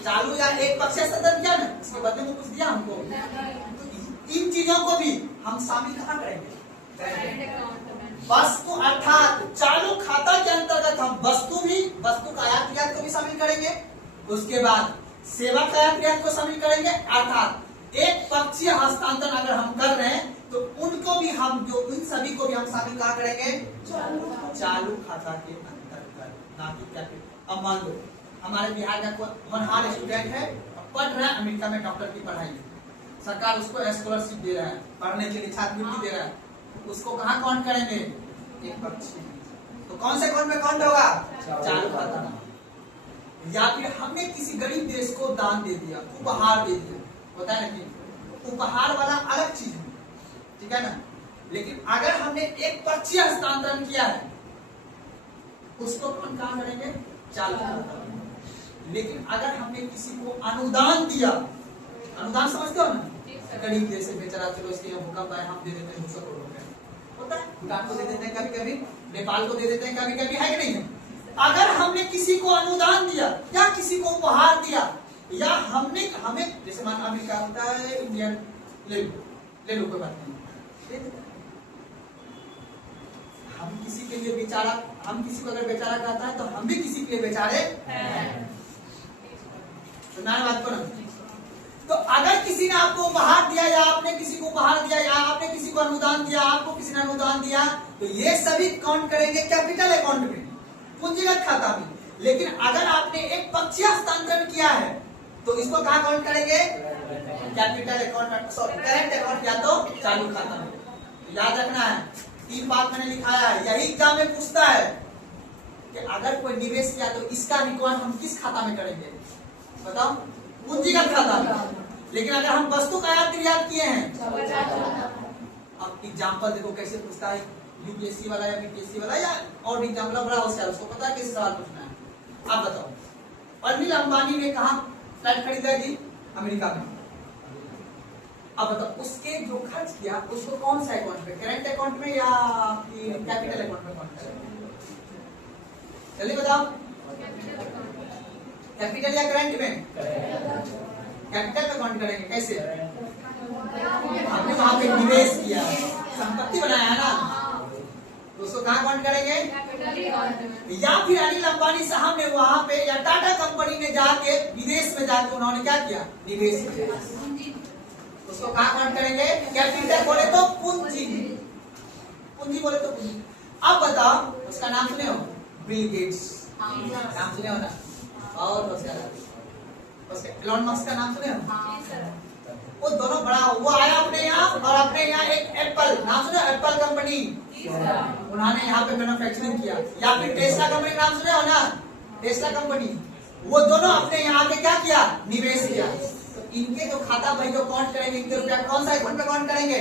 चालू या एक पक्षीय हस्तांतरण किया ना, इसके बदले में कुछ दिया हमको। तो इन चीजों को भी हम शामिल कहाँ करेंगे, वस्तु, अर्थात चालू खाता के अंतर्गत हम वस्तु का आयात निर्यात को भी शामिल करेंगे। उसके बाद सेवा का आयात निर्यात को शामिल करेंगे, अर्थात एक पक्षीय हस्तांतरण अगर हम कर रहे हैं तो उनको भी हम इन सभी को भी हम शामिल कहाँ करेंगे, चालू खाता के अंतर्गत, ना कि क्या। अब मान लो हमारे बिहार का होनहार स्टूडेंट है, पढ़ रहा है अमेरिका में डॉक्टर की पढ़ाई, सरकार उसको स्कॉलरशिप दे रहा है, पढ़ने के लिए छात्रवृत्ति दे रहा है, उसको कहाँ काउंट करेंगे, एक पक्षी। तो कौन से अकाउंट में काउंट होगा, चालू खाता में। या फिर हमने किसी गरीब देश को दान दे दिया, उपहार दे दिया, होता है ना कि उपहार वाला अलग चीज है, ठीक है ना, लेकिन अगर हमने एक पक्षीय हस्तांतरण किया है उसको कौन कहाँ करेंगे, चालू खाता में। लेकिन अगर हमने किसी को अनुदान दिया, अनुदान समझते हो ना, गरीब देश से बेचारा, चलो इसके यहाँ भूकंप आए, हम दे देते हैं 200 करोड़ रुपए, होता है, भूटान को दे देते हैं कभी कभी, नेपाल को दे देते हैं कभी कभी, है कि नहीं है। अगर हमने किसी को अनुदान दिया या किसी को उपहार दिया, या हमें जैसे मान अमेरिका होता है, इंडियन ले लो कोई बात नहीं, हम किसी के लिए बेचारा, हम किसी को अगर बेचारा कहता है तो हम भी किसी के लिए बेचारे हैं। तो ना बात को ना, तो अगर किसी ने आपको उपहार दिया, या आपने किसी को उपहार दिया, या आपने किसी को अनुदान दिया, आपको किसी ने अनुदान दिया, तो ये सभी काउंट करेंगे कैपिटल अकाउंट में, पूंजीगत खाता में। लेकिन अगर आपने एक पक्षीय हस्तांतरण किया है तो इसको कहाँ काउंट करेंगे, capital account, sorry current account, या तो चालू खाता में। याद रखना है, 3 बात मैंने लिखाया है, यही एग्जाम में पूछता है कि अगर कोई निवेश किया तो इसका रिकॉर्ड हम किस खाता में करेंगे, बताओ, पूंजीगत खाता में। लेकिन अगर हम वस्तु का आयात निर्यात किए हैं, अब एग्जाम्पल देखो कैसे पूछता है, यूपीएससी वाला या बीपीएससी वाला या और एग्जाम्पल बड़ा होशियार, उसको पता है कैसे सवाल पूछना है। आप बताओ, अनिल अंबानी ने कहा फ्लैट खरीदा जी, अमेरिका में। अब बताओ उसके जो खर्च किया उसको कौन सा अकाउंट में, करेंट अकाउंट में या कैपिटल अकाउंट में काउंट करेंगे, जल्दी बताओ, कैपिटल या करेंट में, कैपिटल में काउंट करेंगे। कैसे, हमने वहां पे निवेश किया, संपत्ति बनाया है ना, तो उसको कहाँ काउंट करेंगे, या फिर अनिल अंबानी साहब ने वहां पे या टाटा कंपनी ने जाके विदेश में जाके उन्होंने क्या किया, निवेश किया, उसको कहाँ काउंट करेंगे, कैपिटल बोले तो पूंजी, पूंजी बोले तो पूंजी। अब बताओ उसका नाम सुने हो, बिल गेट्स, नाम सुने हो ना, और उसका एलोन मस्क का नाम सुने हो, वो दोनों बड़ा, वो आया अपने यहाँ, और अपने यहाँ एक एप्पल, नाम सुने, एप्पल कंपनी, उन्होंने यहाँ पे मैन्युफैक्चरिंग किया। या फिर टेस्ला कंपनी, नाम सुने हो ना, टेस्ला कंपनी, वो दोनों अपने यहाँ के क्या किया, निवेश किया। तो इनके जो खाता भाई जो काउंट करेंगे, इनके रुपया कौन सा अकाउंट में काउंट करेंगे,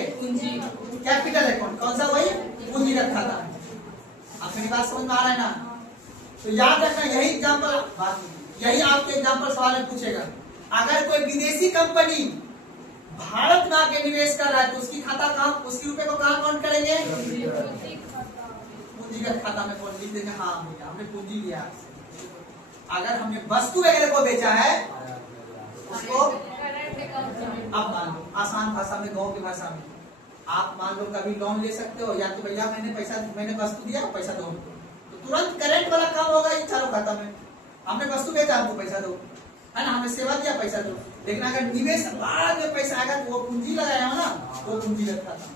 कैपिटल अकाउंट, कौन सा, वही पूंजीगत खाता। आप मेरी बात समझ में आ रहा है ना। तो याद रखना, यही एग्जाम्पल, यही आपके एग्जाम्पल सवाल में पूछेगा। अगर कोई विदेशी कंपनी भारत में आके निवेश कर रहा है तो उसकी खाता कहाँ, उसके रुपए को कहाँ काउंट करेंगे, पूंजीगत खाता में कौन लिख देंगे, हाँ भैया हमने पूंजी लिया। अगर हमने वस्तु वगैरह को बेचा है उसको अब मान लो आसान भाषा में, गांव की भाषा में, आप मान लो कभी लोन ले सकते हो, या तो भैया मैंने वस्तु दिया पैसा दो, तो तुरंत करंट वाला काम होगा इन चालू खाता में। हमने वस्तु बेचा, हमको पैसा दो, है ना, हमें सेवा दिया पैसा दो। लेकिन अगर निवेश बाद में पैसा आएगा तो वो पूंजी लगाया हो ना, वो पूंजी रखा था।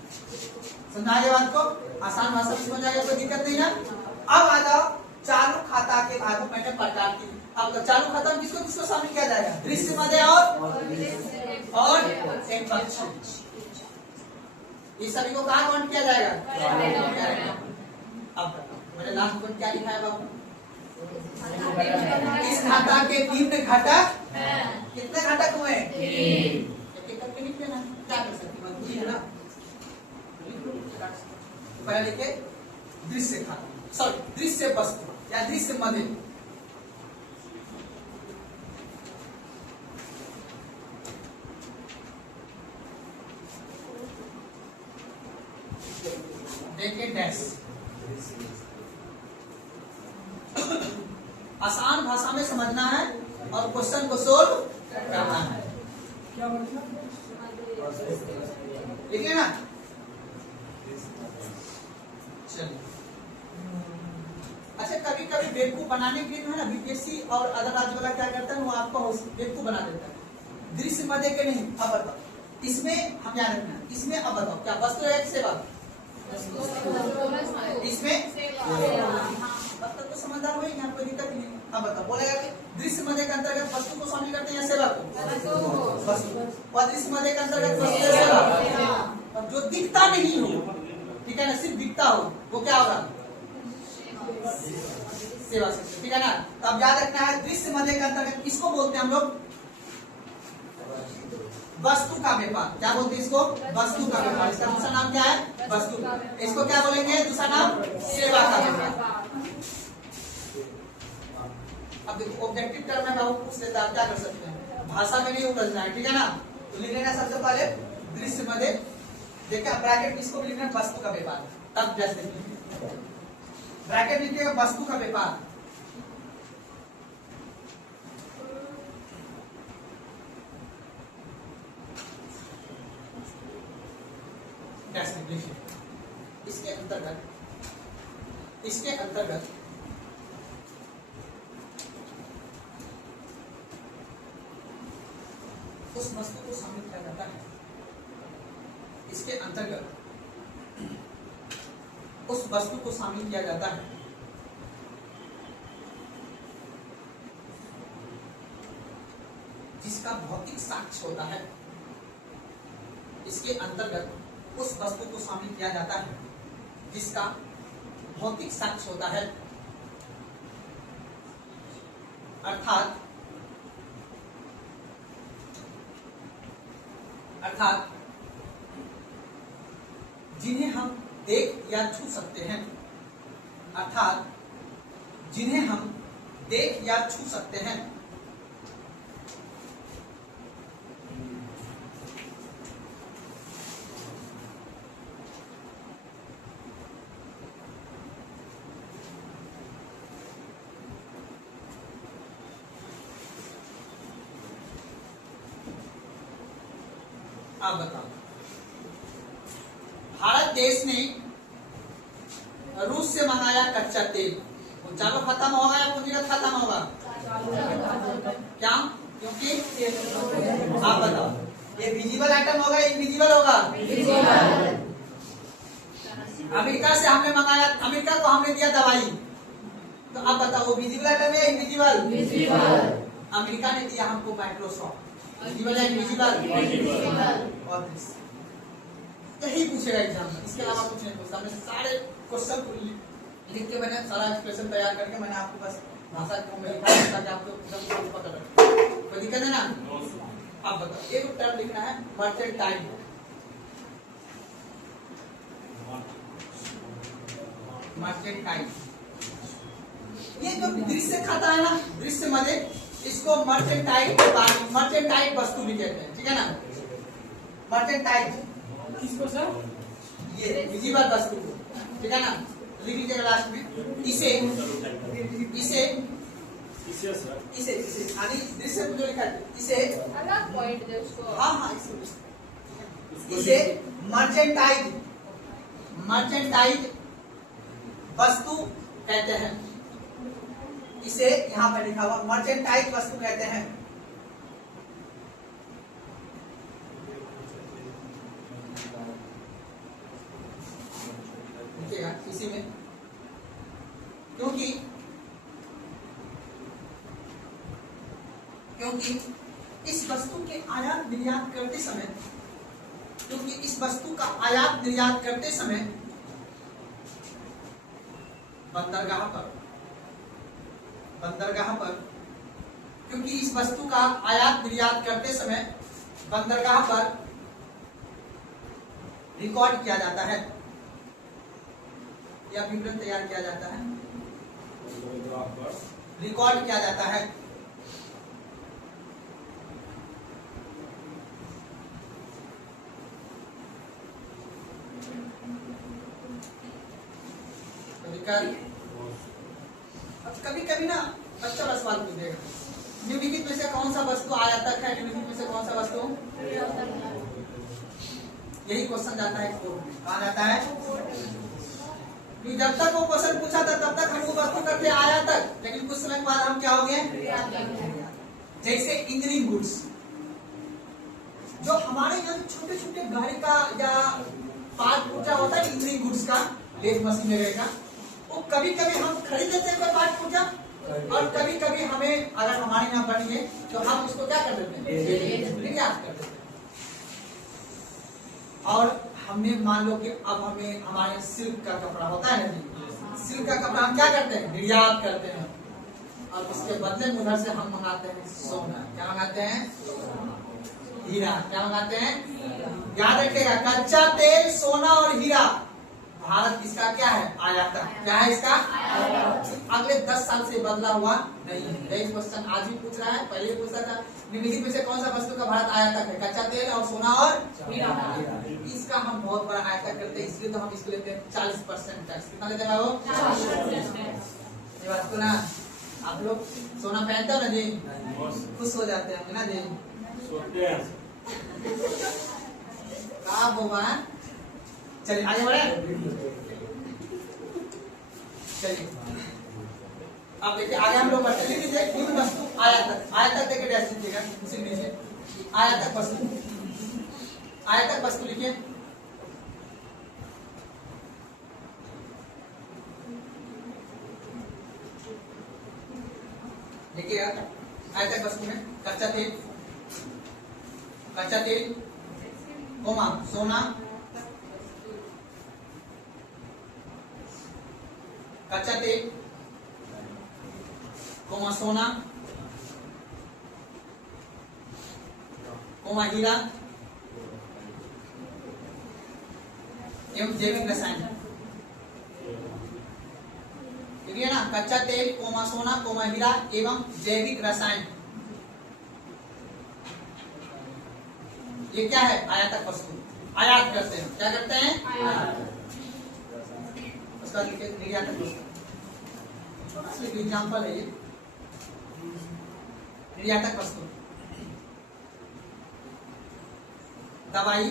समझ आगे बात को? आसान भाषा में समझ आएगा, कोई दिक्कत नहीं है। अब आ जाओ चालू खाता के बाद मैंने प्रकार की। अब चालू खाता में किसको किसको शामिल किया जाएगा? दृश्य मध्य और एक पक्ष, ये सभी को कहाँ काउंट किया जाएगा? अब मैंने लास्ट पॉइंट क्या लिखा है बाबू? इस खाता के 3 घटक, कितने घटक हुए? एक करके लिख देना, क्या कर सकती मजबूरी है ना। पहले लिखे दृश्य खाता, सॉरी दृश्य वस्तु या दृश्य मध्य। देखिए डैश, आसान भाषा में समझना है और क्वेश्चन को सोल्व करना है। क्या लिख लेना। चलिए, अच्छा कभी कभी बेवकूफ बनाने के लिए है ना, बीपीएससी और अदर राज्य वाला क्या करता है, वो आपको बेवकूफ बना देता है। दृश्य मध्य के नहीं, अब बताओ इसमें हम याद रखना, इसमें अब बताओ क्या वस्तु है सेवा? इसमें मतलब तो समझदार हुई, यहाँ कोई दिक्कत नहीं। अब बताओ, बोलेगा कि दृश्य मध्य के अंतर्गत वस्तु को शामिल करते हैं या सेवा को? वस्तु। और दृश्य मध्य के अंतर्गत वस्तु या सेवा? और जो दिखता नहीं हो, ठीक है ना, सिर्फ दिखता हो, वो क्या होगा? सेवा से, ठीक है ना। तो अब याद रखना है दृश्य मध्य के अंतर्गत किसको बोलते हैं हम लोग? वस्तु का व्यापार। क्या बोलते हैं इसको? वस्तु का व्यापार। इसका दूसरा नाम क्या है? वस्तु। इसको क्या बोलेंगे? दूसरा नाम सेवा का व्यापार। अब देखो ऑब्जेक्टिव टर्म में बाबू पूछ लेता है, क्या कर सकते हैं, भाषा में नहीं उलझना है, ठीक है ना। तो लिख लेना सबसे पहले दृश्य मध्य, देखिए ब्रैकेट इसको भी लिखना वस्तु का व्यापार, तब जैसे ब्रैकेट लिखिएगा वस्तु का व्यापार। इसके अंतर्गत उस वस्तु को शामिल किया जाता है, इसके अंतर्गत उस वस्तु को शामिल किया जाता है जिसका भौतिक साक्ष्य होता है। इसके अंतर्गत उस वस्तु को शामिल किया जाता है जिसका भौतिक साक्ष्य होता है, अर्थात जिन्हें हम देख या छू सकते हैं, अर्थात जिन्हें हम देख या छू सकते हैं। आप बताओ, भारत देश ने रूस से मंगाया कच्चा तेल, वो चालू खत्म होगा या पूंजीगत खत्म होगा? क्या? क्योंकि आप बताओ, ये विजिबल आइटम होगा या इनविजिबल होगा? अमेरिका से हमने मंगाया, अमेरिका को हमने दिया दवाई, तो आप बताओ वो विजिबल आइटम है या इनविजिबल? अमेरिका ने दिया हमको माइक्रोसॉफ्ट, विजिबल है इनविजिबल? और यही पूछेगा एग्जाम में, इसके अलावा कुछ नहीं पूछता। मैंने सारे क्वेश्चन को लिख के मैंने सारा एक्सप्रेशन तैयार करके मैंने आपको बस भाषा में लिखा है ताकि आपको एकदम पता लगे। कोई दिक्कत है ना? आप बताओ, एक टर्म लिखना है मर्चेंटाइल। मर्चेंटाइल ये जो दृश्य खाता है ना, दृश्य मध्य, इसको मर्चेंटाइल वस्तु भी कहते हैं, ठीक है ना। मर्चेंटाइल किसको सर? ये विजिबल वस्तु को, ठीक है ना। लिख लीजिएगा लास्ट में, इसे इसे सर इसे इसे यानी दृश्य में जो लिखा है इसे अलग पॉइंट दे उसको। हाँ हाँ इसे मर्चेंटाइज वस्तु कहते हैं। इसे यहाँ पर लिखा हुआ मर्चेंटाइज वस्तु कहते हैं। लिखिएगा इसी में, क्योंकि इस वस्तु के आयात निर्यात करते समय, क्योंकि इस वस्तु का आयात निर्यात करते समय बंदरगाह पर क्योंकि इस वस्तु का आयात निर्यात करते समय बंदरगाह पर रिकॉर्ड किया जाता है या विवरण तैयार किया जाता है, रिकॉर्ड किया जाता है। अब कभी कभी ना बच्चा बस सवाल पूछेगा, निम्नलिखित में से कौन सा वस्तु आयातक है, निम्नलिखित में से कौन सा वस्तु, यही क्वेश्चन जाता है कोर्ट में। कहाँ जाता है? जब तक वो क्वेश्चन पूछा था तब तक हम वो वस्तु करते आयातक, लेकिन कुछ समय के बाद हम क्या हो गए, जैसे इंजीनियरिंग गुड्स, जो हमारे यहाँ छोटे छोटे गाड़ी का या पार्ट पूछा होता है इंजीनियरिंग गुड्स का, लेथ मशीन वगैरह का, वो कभी कभी हम खरीद लेते हैं पार्ट पूछा, और कभी कभी हमें अगर हमारे यहाँ बनी है तो हम उसको क्या कर देते हैं, निर्यात कर देते हैं। और हमने मान लो कि अब हमें हमारे सिल्क का कपड़ा होता है ना जी, सिल्क का कपड़ा हम क्या करते हैं, निर्यात करते हैं, और उसके बदले में उधर से हम मंगाते हैं सोना, क्या मंगाते हैं, हीरा, क्या मंगाते हैं। याद रखिएगा कच्चा तेल, सोना और हीरा भारत इसका क्या है, आयातक। क्या है इसका? अगले 10 साल से बदला हुआ नहीं है। यही क्वेश्चन आज भी पूछ रहा है, पहले पूछा था निम्नलिखित में से कौन सा वस्तु का भारत आयातक है, कच्चा तेल और सोना और हीरा। इसका हम बहुत बड़ा आयातक करते हैं, इसलिए तो हम इसको लेते हैं 40% टैक्स। कितना लेते हैं वो? 40%। ये बात को ना आप लोग सोना पहनते हो ना जी, खुश हो जाते हैं ना जी, सोते हैं। क्या बोला? चलिए आगे बढ़े, चलिए अब देखिए आगे हम लोग बढ़ते हैं। देखिए निम्न वस्तु आयातक, आयातक देखिए डैश लीजिएगा, उसी नीचे आयातक वस्तु, आयातक वस्तु लिखिए। देखिए आयातक वस्तु में कच्चा तेल, कोमा सोना, कच्चा तेल, कोमा सोना, कोमा हीरा एवं जैविक रसायन। देखिए ना, कच्चा तेल, कोमा सोना, कोमा हीरा एवं जैविक रसायन, ये क्या है, आयातक वस्तु। आयात करते हैं, क्या करते हैं, उसका निर्यातक वस्तु। एग्जाम्पल है ये निर्यातक वस्तु। दवाई,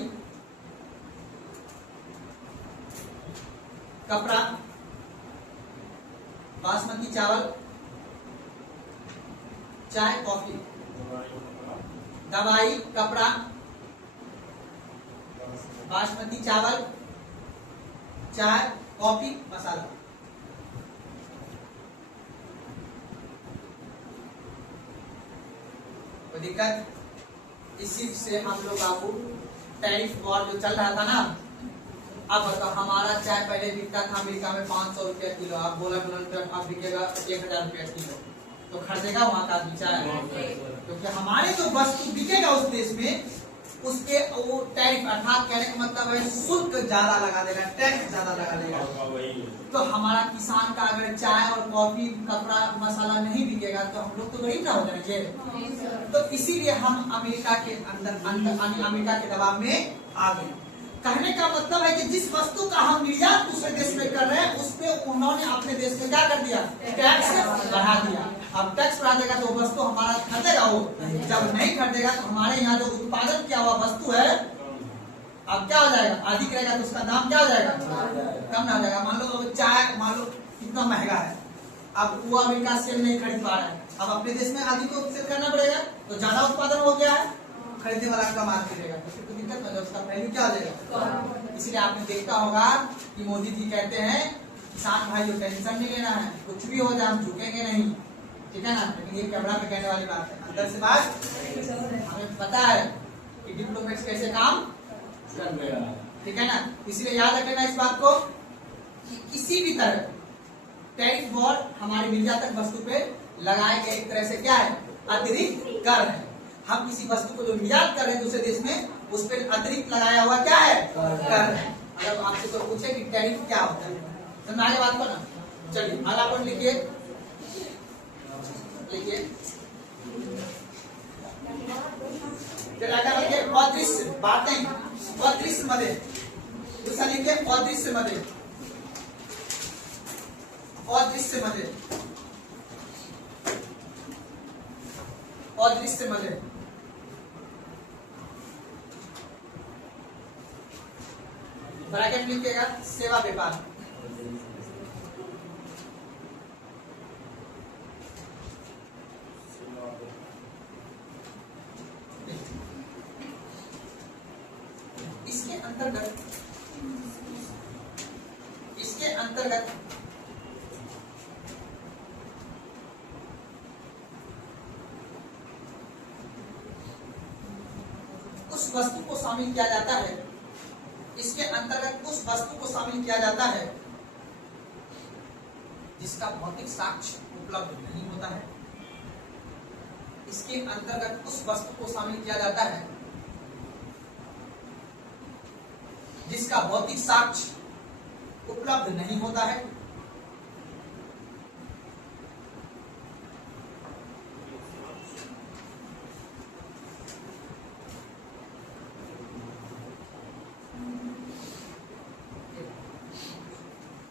कपड़ा, बासमती चावल, चाय, कॉफी। दवाई, कपड़ा, बासमती चावल, चाय, कॉफी, मसाला। तो दिक्कत इसी से हम लोग आपको टैरिफ वॉर जो चल रहा था ना, अब बताओ हमारा चाय पहले बिकता था अमेरिका में 500 रुपया किलो, अब बोला डोनाल्ड ट्रम्प अब बिकेगा 1000 रुपया किलो, तो खरीदेगा वहां का आदमी चाय? क्योंकि हमारे जो वस्तु बिकेगा उस देश में उसके वो टैरिफ अर्थात कहने का मतलब है शुल्क ज्यादा लगा देगा, टैक्स ज्यादा लगा देगा। तो हमारा किसान का अगर चाय और कॉफी, कपड़ा, मसाला नहीं बिकेगा तो हम लोग तो गरीब ना हो जाएंगे। तो इसीलिए हम अमेरिका के अंदर अमेरिका के दबाव में आ गए। कहने का मतलब है कि जिस वस्तु का हम निर्यात दूसरे देश में कर रहे हैं उस पे उन्होंने अपने देश में क्या कर दिया, टैक्स बढ़ा दिया। अब टैक्स बढ़ा देगा तो वस्तु हमारा खरीदेगा वो, जब नहीं खरीदेगा तो हमारे यहाँ जो उत्पादन किया हुआ वस्तु है अब क्या हो जाएगा, अधिक रहेगा तो उसका दाम क्या हो जाएगा, कम ना हो जाएगा। मान लो चाय मान लो कितना महंगा है, अब वो अमेरिका सेल नहीं खरीद पा रहा है, अब अपने देश में अधिक को सेल करना पड़ेगा, तो ज्यादा उत्पादन हो गया है, खरीदने वाला कम आदमी रहेगा, तो फिर तो दिक्कत हो जाएगा, उसका वैल्यू क्या हो जाएगा। इसलिए आपने देखा होगा कि मोदी जी कहते हैं किसान भाइयों टेंशन नहीं लेना है, कुछ भी हो जाए हम झुकेंगे नहीं, ठीक है ना। लेकिन ये कैमरा पे कहने वाली बात है, अंदर से बात हमें पता है कि डिप्लोमेट्स कैसे काम कर रहे हैं, ठीक है ना। इसलिए याद रखना इस बात को कि किसी भी तरह टैरिफ वॉर हमारी निर्यातक वस्तु पे लगाए गए एक तरह से क्या है, अतिरिक्त कर है। हम किसी वस्तु को जो निर्यात कर रहे हैं दूसरे देश में, उस पर अतिरिक्त लगाया हुआ क्या है, कर है। अगर आपसे कोई पूछे कि टैरिफ क्या होता है, समझ आगे बात को ना। चलिए अगला पॉइंट लिखिए, लिखिए अदृश्य बातें, अदृश्य मदे, दूसरा लिखिए अदृश्य मदे, अदृश्य मदे, अदृश्य मदे। ब्रैकेट लिखिएगा सेवा व्यापार, इसके अंतर्गत उस वस्तु को शामिल किया जाता है, इसके अंतर्गत उस वस्तु को शामिल किया जाता है जिसका भौतिक साक्ष्य उपलब्ध नहीं होता है। इसके अंतर्गत उस वस्तु को शामिल किया जाता है जिसका भौतिक साक्ष्य उपलब्ध नहीं होता है।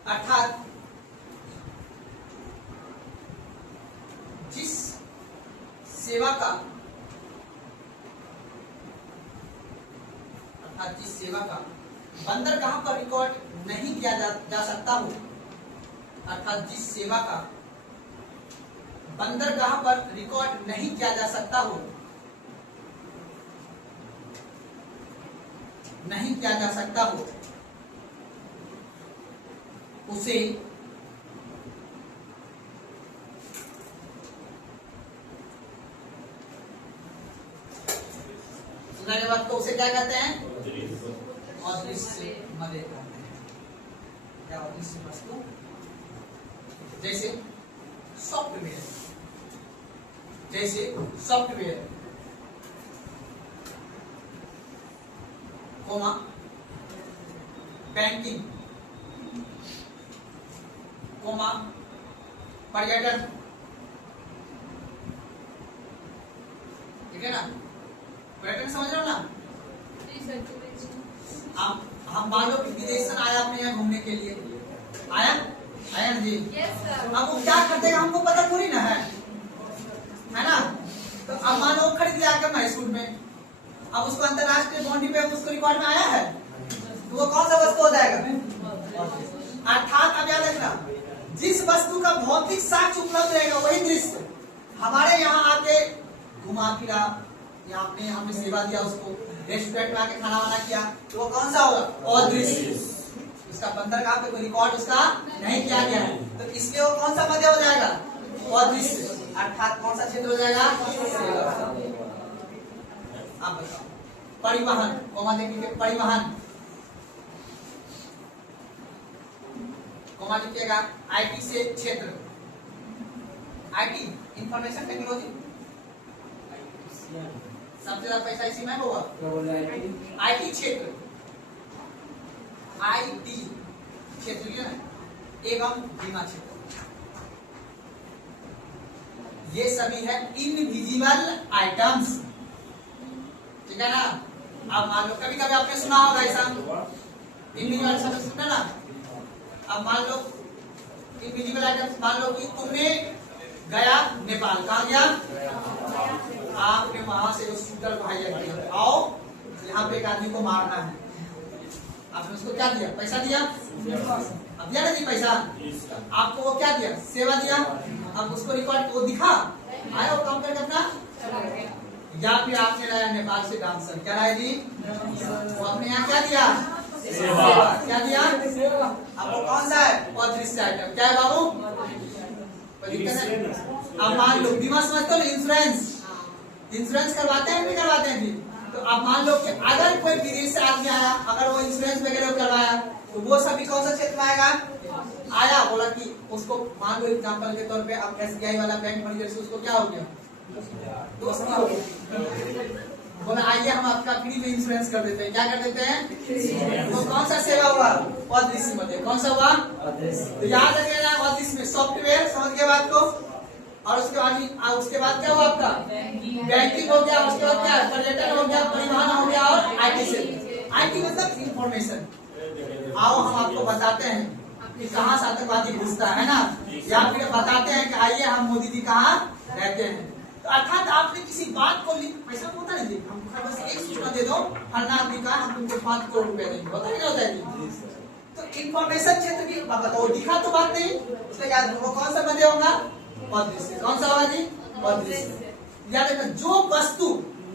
अर्थात जिस सेवा का बंदरगाह पर रिकॉर्ड नहीं किया जा सकता हो, अर्थात जिस सेवा का बंदरगाह पर रिकॉर्ड नहीं किया जा सकता हो, नहीं किया जा सकता हो, उसे सुना के बाद को उसे क्या कहते हैं, अदृश्य मदे कहते हैं। क्या अदृश्य वस्तु, जैसे सॉफ्टवेयर, जैसे सॉफ्टवेयर कोमा बैंकिंग कोमा पर्यटन, ठीक है ना। पर्यटन समझ रहे हो ना। हम मान लो कि विदेश से आया अपने यहाँ घूमने के लिए, आया जी, अब वो क्या खरीदेगा हमको पता थोड़ी ना है ना। तो अब मान लो खरीद लिया आकर मैसूर में, अब उसको अंतरराष्ट्रीय बाउंड्री पे उसको रिकॉर्ड में आया है, तो वो कौन सा वस्तु हो जाएगा। अर्थात अब याद रखना, जिस वस्तु का भौतिक साक्ष्य उपलब्ध रहेगा वही दृश्य हमारे यहाँ आके घुमा फिरा, या आपने हमें सेवा दिया, उसको रेस्टोरेंट में आके खाना वाना किया, तो वो कौन सा होगा, अदृश्य। उसका बंदरगाह पे कोई रिकॉर्ड उसका नहीं किया गया है, तो इसलिए वो कौन सा मध्य हो जाएगा, अदृश्य। अर्थात कौन सा क्षेत्र हो जाएगा, आप बताओ। परिवहन कोमा देखिए, परिवहन कोमा लिखिएगा, आईटी से क्षेत्र, आईटी इंफॉर्मेशन टेक्नोलॉजी, सबसे ज्यादा पैसा इसी में होगा। आईटी क्षेत्र, आईटी क्षेत्र एवं बीमा क्षेत्र, ये सभी है इनविजिबल आइटम्स, ठीक है ना। अब मान लो कभी कभी आपने सुना होगा ऐसा, इनविजिबल शब्द सुनना ना। अब मान लो इनविजिबल आइटम्स, मान लो कि तुमने गया नेपाल। कहाँ गया? आपने वहां से उस शूटर को हायर किया, आओ यहाँ पे एक आदमी को मारना है, आपने उसको क्या दिया? पैसा दिया। अब दिया ना जी पैसा, आपको वो क्या दिया? सेवा दिया। अब उसको रिकॉर्ड वो दिखा, आया वो काम करके अपना, या फिर आपने लाया नेपाल से डांसर, क्या लाया जी? वो अपने यहाँ क्या दिया? सेवा। क्या दिया? आपको कौन सा है? अदृश्य आइटम। क्या है बाबू? अब मान लो बीमा समझते हो, इंश्योरेंस, इंश्योरेंस करवाते हैं नहीं करवाते हैं जी? तो अब मान लो कि अगर कोई विदेश से आदमी आया, अगर वो इंश्योरेंस वगैरह करवाया, तो वो सभी कौन सा क्षेत्र में आएगा? आया, बोला कि उसको मान लो एग्जांपल के तौर पे अब SBI वाला बैंक मैनेजर से उसको क्या हो गया? दोस्ती हो गई। बोला आइए हम आपका फ्री में इंश्योरेंस कर देते हैं। क्या कर देते हैं? तो कौन सा सेवा हुआ? अदृश्य मध्य। कौन सा हुआ? तो याद रखिएगा अदृश्य में सॉफ्टवेयर, समझ गए बात को। और उसके बाद क्या हुआ आपका? बैंकिंग हो गया। उसके बाद क्या? पर्यटन हो गया, परिवहन हो गया और IT से। IT मतलब इंफॉर्मेशन। आओ हम आपको बताते हैं कि कहाँ से आतंकवादी घुसता है ना, या फिर बताते हैं कि आइए हम मोदी जी कहाँ रहते हैं। तो अर्थात आपने किसी बात को पैसा होता नहीं, हम बस एक सूचना दे दो, फलना आदमी का हम तुमको 5 करोड़ रुपया देंगे, होता नहीं होता है जी? तो इंफॉर्मेशन क्षेत्र की बताओ, दिखा तो बात नहीं, उसका याद वो कौन सा मध्य होगा? अदृश्य। कौन सा होगा जी? अदृश्य। याद रखना, जो वस्तु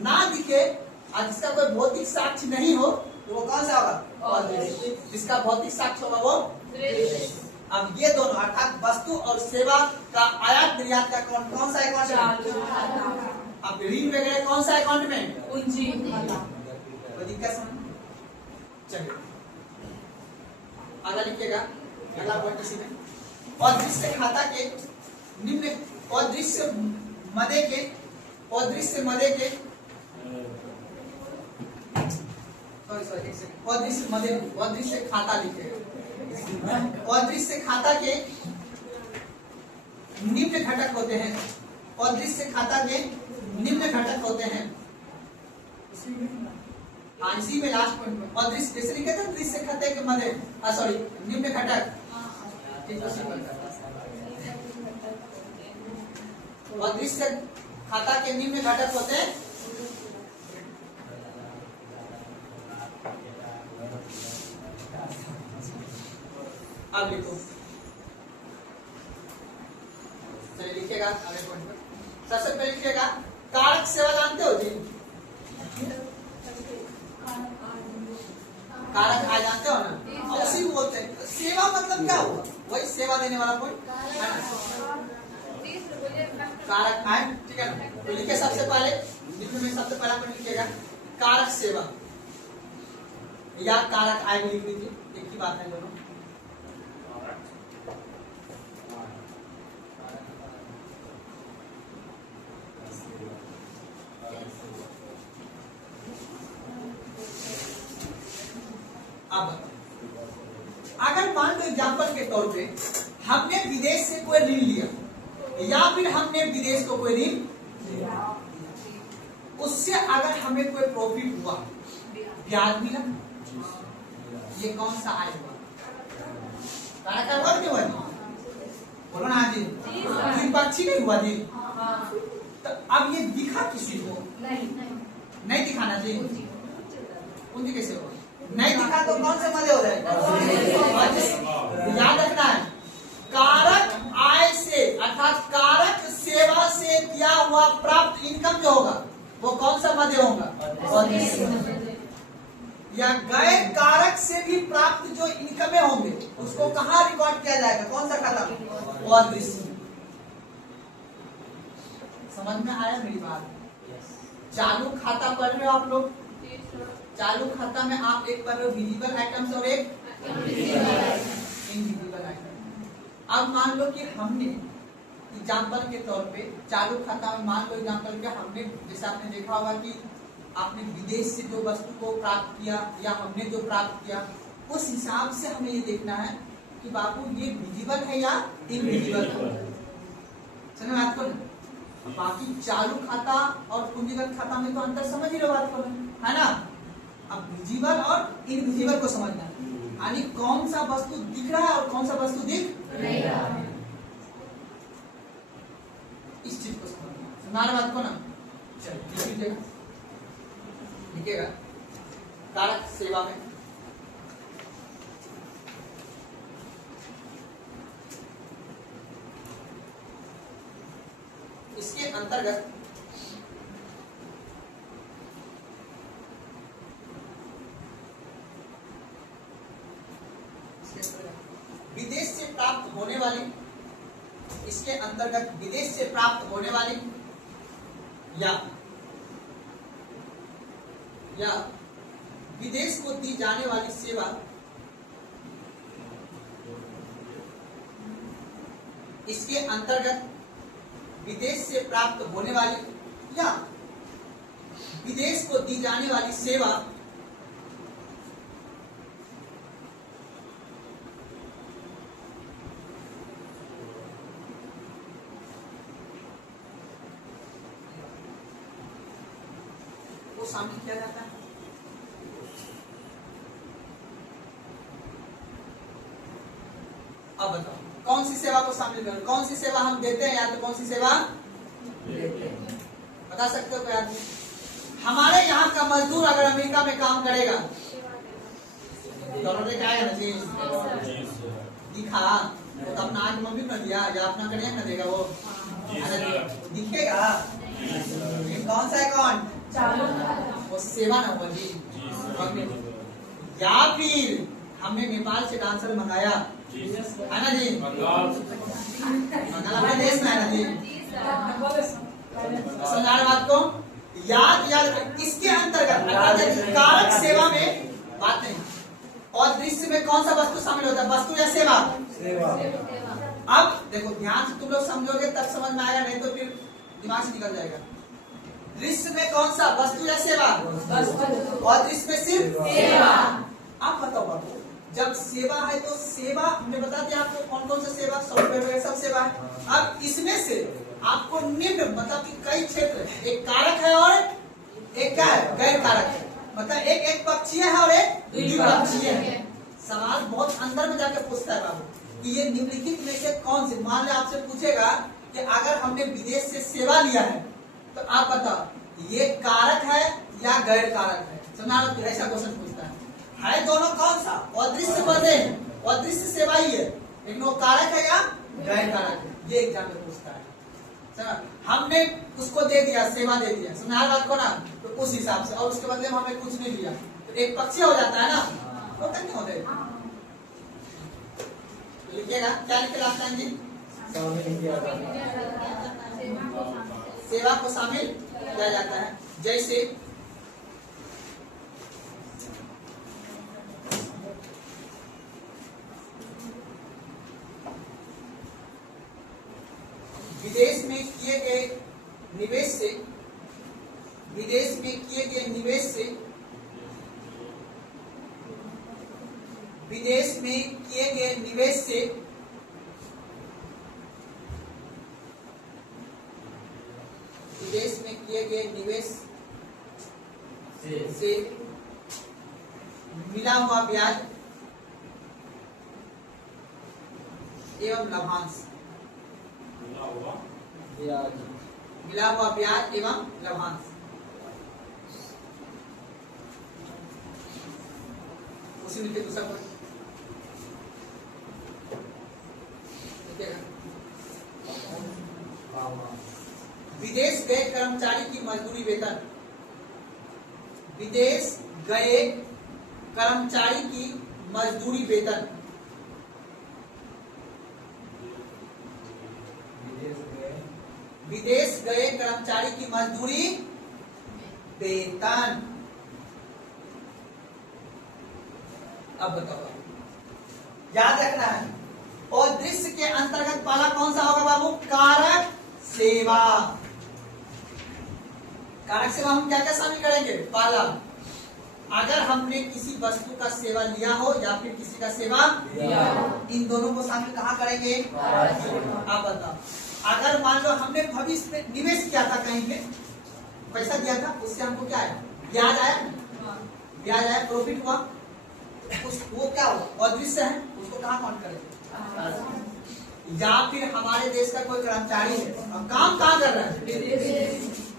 ना दिखे और जिसका कोई भौतिक साक्ष्य नहीं हो, तो वो कौन सा होगा? अदृश्य। जिसका भौतिक साक्ष्य होगा वो दृश्य। अब ये दोनों अर्थात वस्तु और सेवा का आयात निर्यात का कौन सा अकाउंट में? अब ऋण वगैरह कौन सा अकाउंट में? पूंजी। कोई दिक्कत समझ? चलिए आगे लिखिएगा, अगला पॉइंट इसी में। अदृश्य खाता के निम्न, अदृश्य मदे के, अदृश्य मदे के, अदृश्य मदे, अदृश्य खाता लिखेगा। अदृश्य खाता के निम्न घटक होते हैं। अदृश्य खाता के निम्न घटक होते हैं। इसी में लास्ट पॉइंट में अदृश्य जैसे लिखे थे, दृश्य खाते के मध्य, सॉरी निम्न घटक, अदृश्य खाता के निम्न घटक होते हैं। अब लिखो, चलिए लिखिएगा अगले पॉइंट पर। सबसे पहले लिखिएगा कारक सेवा, जानते हो जी? कारक आय जानते हो ना? और उसी को बोलते हैं सेवा। मतलब क्या हुआ? वही सेवा देने वाला पॉइंट है ना, कारक आय। ठीक है ना? तो लिखे सबसे पहले, में सबसे पहला पॉइंट लिखिएगा कारक सेवा या कारक आय भी लिख लीजिए, एक ही बात है दोनों। अब अगर मान लो एग्जाम्पल के तौर पे हमने विदेश से कोई ऋण लिया, या फिर हमने विदेश को कोई ऋण लिया, उससे अगर हमें कोई प्रॉफिट हुआ, ब्याज मिला, ये कौन सा आय हुआ? कारक आय क्यों हुआ जी? बोलो ना जी, द्विपक्षीय नहीं हुआ जी? तो अब ये दिखा किसी को? नहीं दिखाना जी। पूंजी कैसे होगा? नहीं दिखा तो कौन से मदे हो जाएगा? याद रखना है, कारक आय से अर्थात कारक सेवा से दिया हुआ प्राप्त इनकम जो होगा वो कौन सा मदे होगा? या गैर कारक से भी प्राप्त जो इनकमें होंगे उसको कहाँ रिकॉर्ड किया जाएगा? कौन सा खाता? अदृश्य। समझ में आया मेरी बात? चालू खाता पढ़ रहे हो आप लोग? चालू खाता में आप एक पढ़ रहे हो विजिबल आइटम्स और एक इनविजिबल आइटम। अब मान लो कि हमने एग्जाम्पल के तौर पे चालू खाता में मान लो एग्जाम्पल के हमने, जैसे आपने देखा होगा कि आपने विदेश से जो वस्तु को प्राप्त किया या हमने जो प्राप्त किया, उस हिसाब से हमें ये देखना है कि बाबू ये विजिबल है या इनविजिबल है। समझ में आपको? बाकी चालू खाता और पूंजीगत खाता में तो अंतर समझ ही रहे बात को, है ना? अब विजिबल और इनविजिबल को समझना है, यानी कौन सा वस्तु दिख रहा है और कौन सा वस्तु दिख नहीं रहा है। इस चीज को समझना, सुनार बात को ना। चलिए लिखिएगा, लिखिएगा कारक सेवा में इसके अंतर्गत विदेश से प्राप्त होने वाली, इसके अंतर्गत विदेश से प्राप्त होने वाली या विदेश को दी जाने वाली सेवा इसके अंतर्गत विदेश से प्राप्त होने वाली या विदेश को दी जाने वाली सेवा को शामिल किया जाता है। अब बताओ कौन सी सेवा को शामिल करें, कौन सी सेवा हम देते हैं या तो कौन सी सेवा लेते हैं? बता सकते हो कोई आदमी? हमारे यहाँ का मजदूर अगर अमेरिका में काम करेगा दोनों क्या आएगा ना जी दिखा, वो तो अपना आग मम्मी न दिया या अपना कन्या न देगा, वो दिखेगा। कौन सा है, कौन वो सेवा ना हुआ जी। या फिर हमने नेपाल से डांसर मंगाया है ना जी, बंगाल अपने देश में है ना जी, समझा रहे बात को? याद इसके अंतर्गत कारक सेवा में बात नहीं। और दृश्य में कौन सा वस्तु शामिल होता है, वस्तु या सेवा? अब देखो ध्यान से तुम लोग समझोगे तब समझ में आएगा, नहीं तो फिर दिमाग से निकल जाएगा। दृश्य में कौन सा, वस्तु या सेवा? और दृश्य में सिर्फ सेवा। अब बताओ बाबू, जब सेवा है तो सेवा हमने बता दिया आपको कौन कौन सा सेवा, सॉफ्टवेयर वगैरह सब सेवा है। अब इसमें से आपको निम्न मतलब कि कई क्षेत्र, एक कारक है और एक क्या है, गैर कारक है। मतलब एक पक्षीय है और एक द्विपक्षीय है। सवाल बहुत अंदर में जाकर पूछता है बाबू कि ये निम्नलिखित में से कौन से, मान लो आपसे पूछेगा कि अगर हमने विदेश से सेवा लिया है तो आप बताओ ये कारक है या गैर कारक है? सुना, ऐसा क्वेश्चन पूछता है दोनों कौन सा? अदृश्य बने अदृश्य सेवा ही है, लेकिन वो कारक है या गैर कारक है, ये एग्जाम में पूछता है। हमने उसको दे दिया, सेवा दे दिया, सुना बात को ना, तो उस हिसाब से, और उसके बदले में हमें कुछ नहीं दिया तो एक पक्षी हो जाता है ना, वो तो नहीं होते। लिखिएगा क्या लिखे लास्ट टाइम जी, सेवा को शामिल किया जाता है। जैसे विदेश में किए गए निवेश से, विदेश में किए गए निवेश से, विदेश में किए गए निवेश से विदेश में किए गए निवेश से मिला हुआ ब्याज एवं लाभांश, मिला हुआ ब्याज एवं लाभांश, उसी में दूसरा पॉइंट विदेश गए कर्मचारी की मजदूरी वेतन, विदेश गए कर्मचारी की मजदूरी वेतन, विदेश गए कर्मचारी की मजदूरी वेतन। अब बताओ, याद रखना है। और दृश्य के अंतर्गत पहला कौन सा होगा बाबू, कारक सेवा। कारक सेवा हम क्या क्या शामिल करेंगे? पहला, अगर हमने किसी वस्तु का सेवा लिया हो या फिर किसी का सेवा लिया हो, इन दोनों को शामिल कहाँ करेंगे? आप बताओ, अगर मान लो हमने भविष्य में निवेश किया था, कहीं पे पैसा दिया था, उससे हमको क्या आया? ब्याज आया, ब्याज आया, प्रॉफिट हुआ, वो क्या हुआ? अदृश्य है, उसको कहाँ काउंट करेंगे? या फिर हमारे देश का कोई कर्मचारी है और काम कहाँ कर रहा है?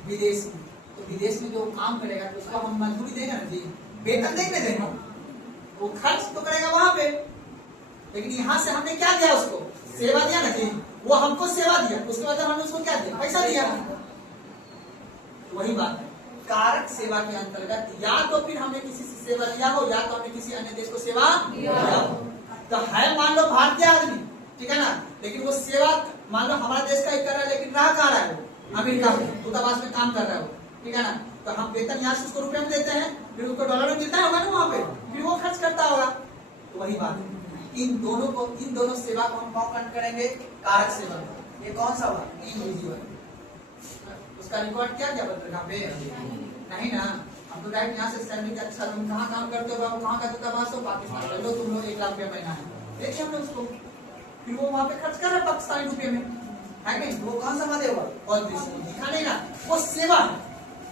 विदेश में। तो विदेश में जो काम करेगा तो उसको हम मजदूरी देंगे ना जी, वेतन देंगे देंगे, वो खर्च तो करेगा वहां पे। लेकिन यहाँ से हमने क्या दिया उसको? सेवा दिया ना जी, वो हमको सेवा दिया, उसके बाद हमने उसको क्या दिया? पैसा दिया। वही बात है, कारक सेवा के अंतर्गत या तो फिर हमने किसी से सेवा लिया हो या तो हमने किसी अन्य देश को सेवा दिया हो। तो है मान लो भारतीय आदमी, ठीक है ना, लेकिन वो सेवा मान लो हमारा देश का ही कर रहा है, लेकिन रह कहाँ रहा है? वो अमेरिका में दूतावास में काम कर रहा है वो, ठीक है ना। तो हम वेतन यहाँ से उसको रुपए में देते हैं, फिर उसको डॉलर में मिलता होगा ना वहाँ पे, फिर वो खर्च करता होगा। तो वही बात है, इन दोनों सेवा को हम कौन करेंगे? कारक सेवा। ये कौन सा हुआ? इंडिविजुअल। उसका रिकॉर्ड क्या क्या बता रखा पे? नहीं ना, हम तो डायरेक्ट यहाँ से सैलरी का, अच्छा तुम कहाँ काम करते हो, कहाँ का दूतावास हो? पाकिस्तान में। लो तुम लोग 1 लाख रुपया महीना है, देखिए हमने उसको, फिर वो वहाँ पे खर्च कर रहा है पाकिस्तानी रुपये में, है नहीं? वो कौन सा बात है? और दिखा नहीं ना, वो सेवा है।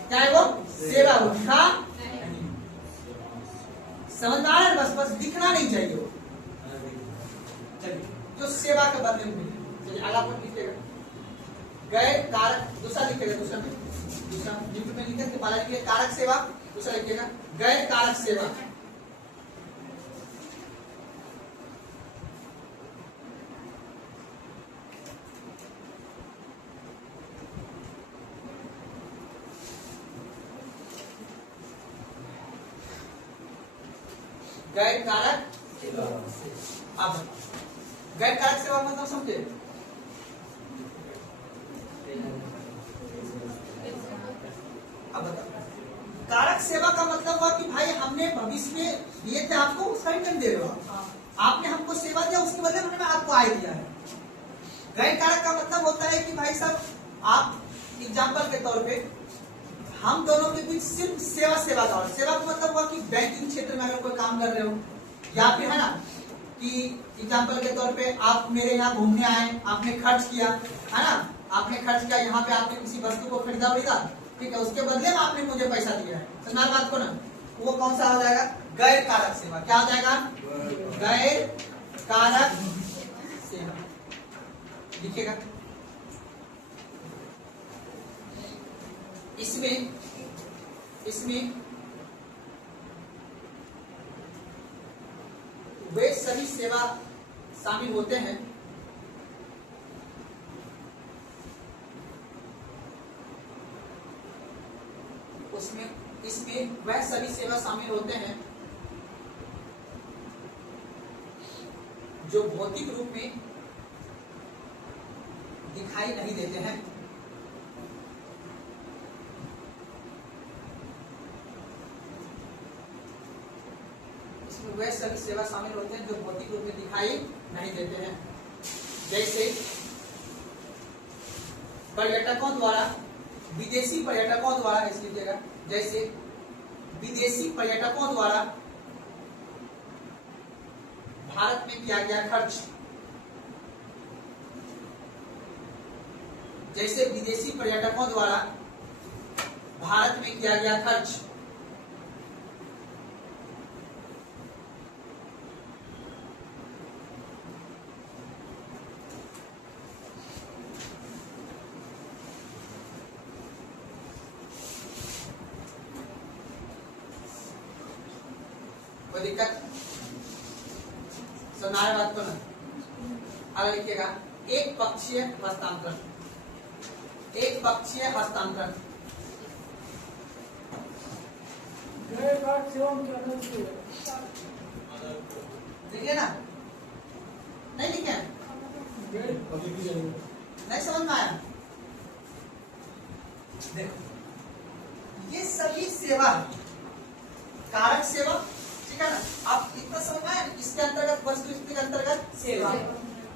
क्या है वो? सेवा। वो दिखा नहीं, समझदार है, बस दिखना नहीं चाहिए वो। चलिए, जो सेवा के बदले में, चलिए अगला पॉइंट लिखिएगा, गैर कारक। दूसरा लिखिएगा, दूसरा निम्न में लिखे के पहला लिखिए कारक सेवा, दूसरा लिखिएगा गैर कारक सेवा। गैर कारक आप गैर कारक सेवा मतलब समझे? अब बताओ, कारक सेवा का मतलब हुआ कि भाई हमने भविष्य में दिए थे आपको, उसका रिटर्न दे रहे हो। आपने हमको सेवा दिया, उसके बदले हमने आपको आय दिया है। गैर कारक का मतलब होता है कि भाई साहब, आप एग्जाम्पल के तौर पे हम दोनों के बीच सिर्फ सेवा का और सेवा का मतलब हुआ कि बैंकिंग क्षेत्र में अगर कोई काम कर रहे हो, या फिर है ना कि एग्जाम्पल के तौर पे आप मेरे यहाँ घूमने आए, आपने खर्च किया, है ना, आपने खर्च किया, यहाँ पे आपने किसी वस्तु को खरीदा, ठीक है, उसके बदले में आपने मुझे पैसा दिया है, समझना बात को ना। वो कौन सा हो जाएगा? गैर कारक सेवा। क्या हो जाएगा? गैर कारक सेवा। लिखिएगा, इसमें वे सभी सेवा शामिल होते हैं इसमें वह सभी सेवा शामिल होते हैं जो भौतिक रूप में दिखाई नहीं देते हैं। इसमें वह सभी सेवा शामिल होते हैं जो भौतिक रूप में दिखाई नहीं देते हैं, जैसे पर्यटकों द्वारा, विदेशी पर्यटकों द्वारा, इस लीजिएगा, जैसे विदेशी पर्यटकों द्वारा भारत में किया गया खर्च, जैसे विदेशी पर्यटकों द्वारा भारत में किया गया खर्च। कोई दिक्कत? सुनाए बात को ना। अगर लिखिएगा एक पक्षीय हस्तांतरण, एक पक्षीय हस्तांतरण। लिखिए ना, नहीं लिखे? नहीं समझ में आया? देखो, ये सभी सेवा, कारक सेवा, ठीक है ना, आप इतना समझ में आया? इसके अंतर्गत वस्तु स्थिति के अंतर्गत सेवा।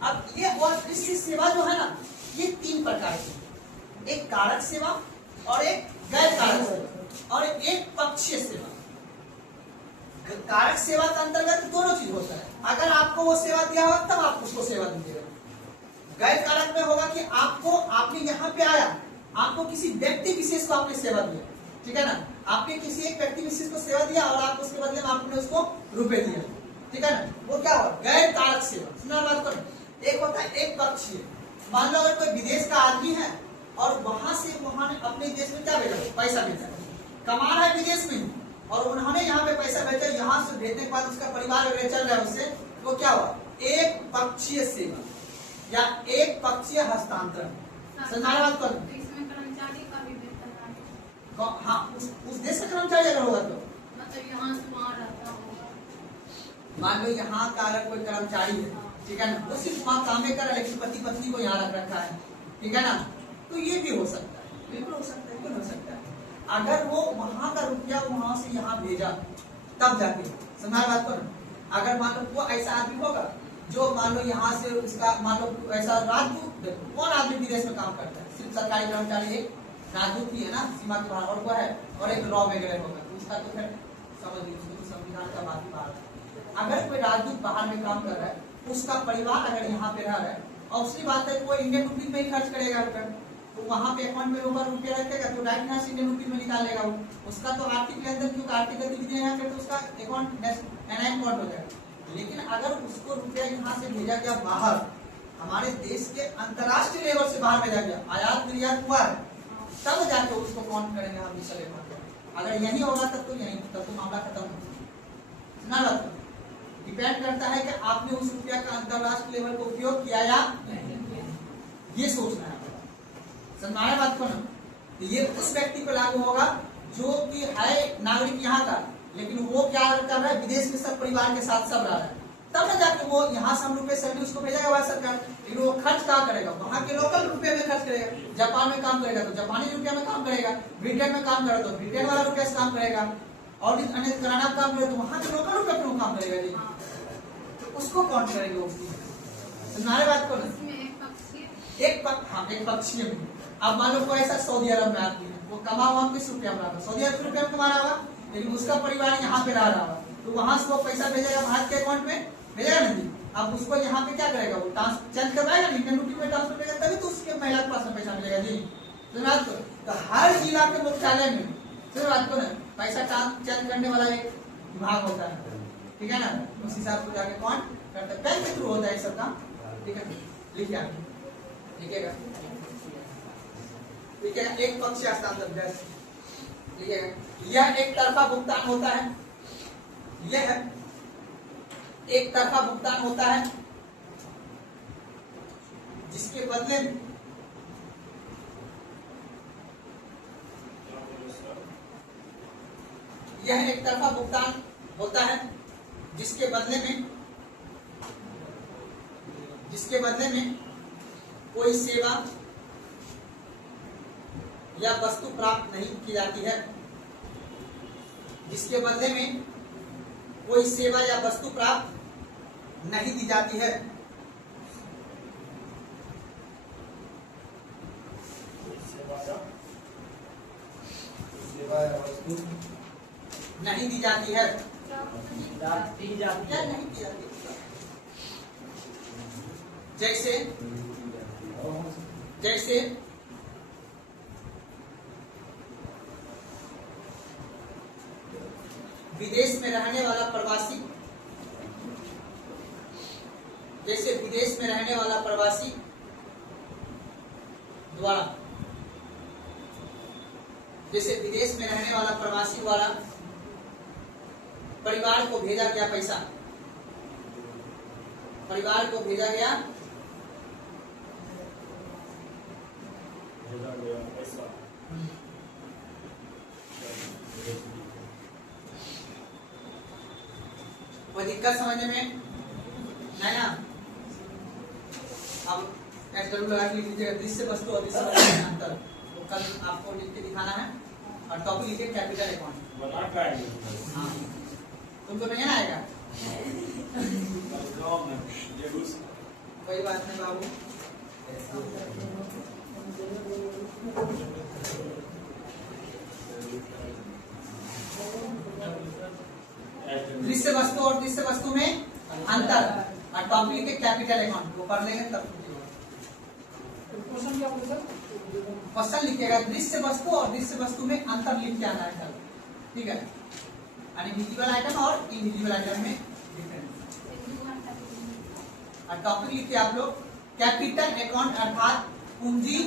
अब ये और कृषि सेवा जो है ना, ये 3 प्रकार की, एक कारक सेवा और एक गैर कारक सेवा और एक पक्षीय सेवा। कारक सेवा के अंतर्गत दोनों चीज होता है, अगर आपको वो सेवा दिया होगा तब आप उसको सेवा दीजिएगा। गैर कारक में होगा कि आपने यहाँ पे आया, आपको किसी व्यक्ति विशेष को आपने सेवा दिया, ठीक है ना, आपने किसी एक व्यक्ति विशेष को सेवा दिया और आप उसके बदले में आपने उसको रुपए दिया, ठीक है ना, वो क्या हुआ? गैर कारक सेवा। सुना बात करो, एक होता है एक पक्षीय। मान लो अगर कोई विदेश का आदमी है और वहां से वहां अपने देश में क्या भेजा, पैसा भेजा, कमा रहा है विदेश में और उन्होंने यहाँ पे पैसा भेजा, यहाँ से भेजने के बाद उसका परिवार वगैरह चल रहा है उससे, तो क्या हुआ, एक पक्षीय सेवा या एक पक्षीय हस्तांतरण। समझा बात कर, इसमें कर्मचारी का भी वेतन है। हाँ उस देश का कर्मचारी अगर होगा तो मतलब यहाँ से वहाँ रहता होगा। मान लो यहाँ का अगर कोई कर्मचारी है, ठीक है ना, वो सिर्फ वहाँ काम कर रहा है लेकिन पति पत्नी को यहाँ रख रखा है, ठीक है ना, तो ये भी हो सकता है, बिल्कुल हो सकता है, बिल्कुल हो सकता है। अगर वो वहाँ का रुपया वहाँ से यहाँ भेजा तब जाके, समझा बात करो। अगर मान लो वो ऐसा आदमी होगा जो मान लो यहाँ से उसका मान लो ऐसा राजदूत, देखो कौन आदमी विदेश में काम करता है, सिर्फ सरकारी कर्मचारी एक राजदूत ही है ना सीमा के बाहर, और वो है और एक लॉ वगैरह होगा, तो उसका तो फिर समझ लीजिए उसको तो संविधान का बात ही बात है। अगर कोई राजदूत बाहर में काम कर रहा है, उसका परिवार अगर यहाँ पे रह रहा है और उसकी बात है वो इंडियन रुपीज में ही खर्च करेगा रुपया, तो वहाँ पे अकाउंट में होगा रुपया रखेगा तो डायरेक्ट यहाँ से इंडियन रुपीज में निकाल लेगा वो, उसका तो आर्थिक लेन देन, क्योंकि आर्थिक गतिविधियां यहाँ पे तो उसका अकाउंट एनआईएम कोड हो जाएगा। लेकिन अगर उसको रुपया यहाँ से भेजा गया बाहर, हमारे देश के अंतरराष्ट्रीय लेवल से बाहर भेजा गया, आयात निर्यात हुआ है, तब जाके उसको काउंट करेंगे हम दूसरे लेवल। अगर यही होगा तब तो यही, तब तो मामला खत्म हो। डिपेंड करता है कि आपने उस रुपया का अंतरराष्ट्रीय लेवल को उपयोग किया या नहीं, ये सोचना है। समझाया बात को ना, तो ये उस व्यक्ति पर लागू होगा जो कि है नागरिक यहाँ का, लेकिन वो क्या कर रहा है, विदेश में सब परिवार के साथ सब रह रहा है, तब ना जाके वो यहाँ से हम रुपये सैलरी उसको भेजेगा वह सरकार, लेकिन वो खर्च क्या करेगा, वहाँ के लोकल रुपये में खर्च करेगा। जापान में काम करेगा तो जापानी रुपया में काम करेगा, ब्रिटेन में काम करेगा तो ब्रिटेन वाला रुपया से काम करेगा, और अन्य कनाडा में काम करेगा तो वहाँ के लोकल रुपये में काम करेगा जी, तो उसको काउंट करेंगे उसकी। समझाने बात को ना, हाँ एक पक्षीय में। अब मान लो कोई ऐसा सऊदी अरब में आदमी है, वो कमा हुआ किस रुपया में रहा, सऊदी अरब रुपया में कमा रहा होगा, लेकिन उसका परिवार यहाँ पे रह रहा होगा, तो वहां से वो पैसा भेजेगा भारत के अकाउंट में, भेजेगा नहीं। अब उसको यहाँ पे क्या करेगा, वो चेंज करवाएगा, इंडियन रुपये में ट्रांसफर करेगा, तभी तो उसके महिला के पास में पैसा मिलेगा जी। तो हर जिला के मुख्यालय में बात को ना पैसा चेंज करने वाला एक विभाग होता है, ठीक है ना, उस हिसाब से जाके कौन करता है, बैंक के थ्रू होता है ये सब काम, ठीक है। लिखिए आप, लिखिएगा, ठीक है। एक पक्षीय हस्तांतरण, यह एक तरफा भुगतान होता है, यह एक तरफा भुगतान होता है जिसके बदले में यह एक तरफा भुगतान होता है जिसके बदले में कोई सेवा या वस्तु प्राप्त नहीं की जाती है, जिसके बदले में कोई सेवा या वस्तु प्राप्त नहीं दी जाती है। नहीं दी जाती है, क्या नहीं दी जाती, जैसे विदेश में रहने वाला प्रवासी, द्वारा परिवार को भेजा गया पैसा, परिवार को भेजा गया पैसा, कोई दिक्कत समझने में नहीं ना। अब एसडब्ल्यू लगा के लिख लीजिएगा, दृश्य वस्तु और दृश्य वस्तु में अंतर, तो कल आपको लिख के दिखाना है। और टॉपिक लिखिए कैपिटल अकाउंट। बना का है, हाँ, तुमको नहीं ना आएगा, कोई बात नहीं बाबू। दृश्य वस्तु और दृश्य वस्तु में अंतर, और टॉपिक लिखे कैपिटल अकाउंट, वो पढ़ लेंगे तब। क्वेश्चन क्या होगा सर? क्वेश्चन लिखिएगा दृश्य वस्तु और दृश्य वस्तु में अंतर लिख के आना है कल, ठीक है। यानी विजिबल आइटम और इनविजिबल आइटम में डिफरेंस। और टॉपिक लिखिए आप लोग कैपिटल अकाउंट अर्थात पूंजी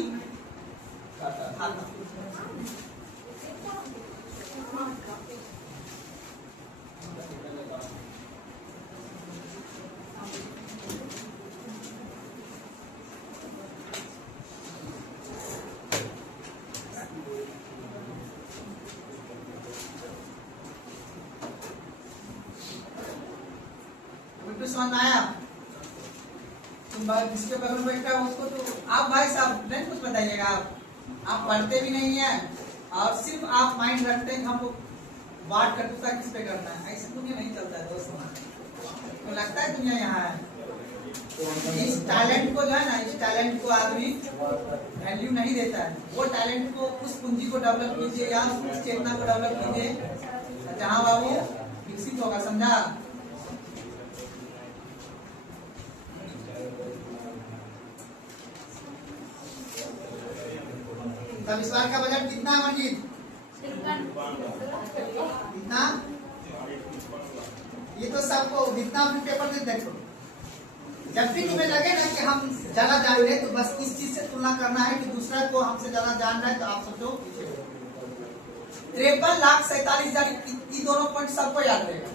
खाता। बिल्कुल समझ में आया? तुम भाई जिसके बगल में बैठा है उसको तो आप भाई साहब नहीं कुछ बताइएगा। आप पढ़ते भी नहीं है और सिर्फ आप माइंड रखते हैं हमको बात कटुता किस पे करना है। ऐसे दुनिया नहीं चलता है दोस्तों। तो लगता है दुनिया यहाँ है। इस टैलेंट को जो है ना, इस टैलेंट को आदमी वैल्यू नहीं देता है। वो टैलेंट को, उस पूंजी को डेवलप कीजिए या उस चेतना को डेवलप कीजिए जहाँ बाबू विकसित होगा। समझा? तब इस बार का बजट कितना है मंजीत? कितना? ये तो सबको जितना भी पेपर दे देखो, जब भी तुम्हें लगे ना कि हम ज्यादा जान रहे तो बस इस चीज से तुलना करना है कि दूसरा को हमसे ज्यादा जान रहा है तो आप सोचो 53,47,000 ये दोनों पॉइंट सबको याद रहेगा।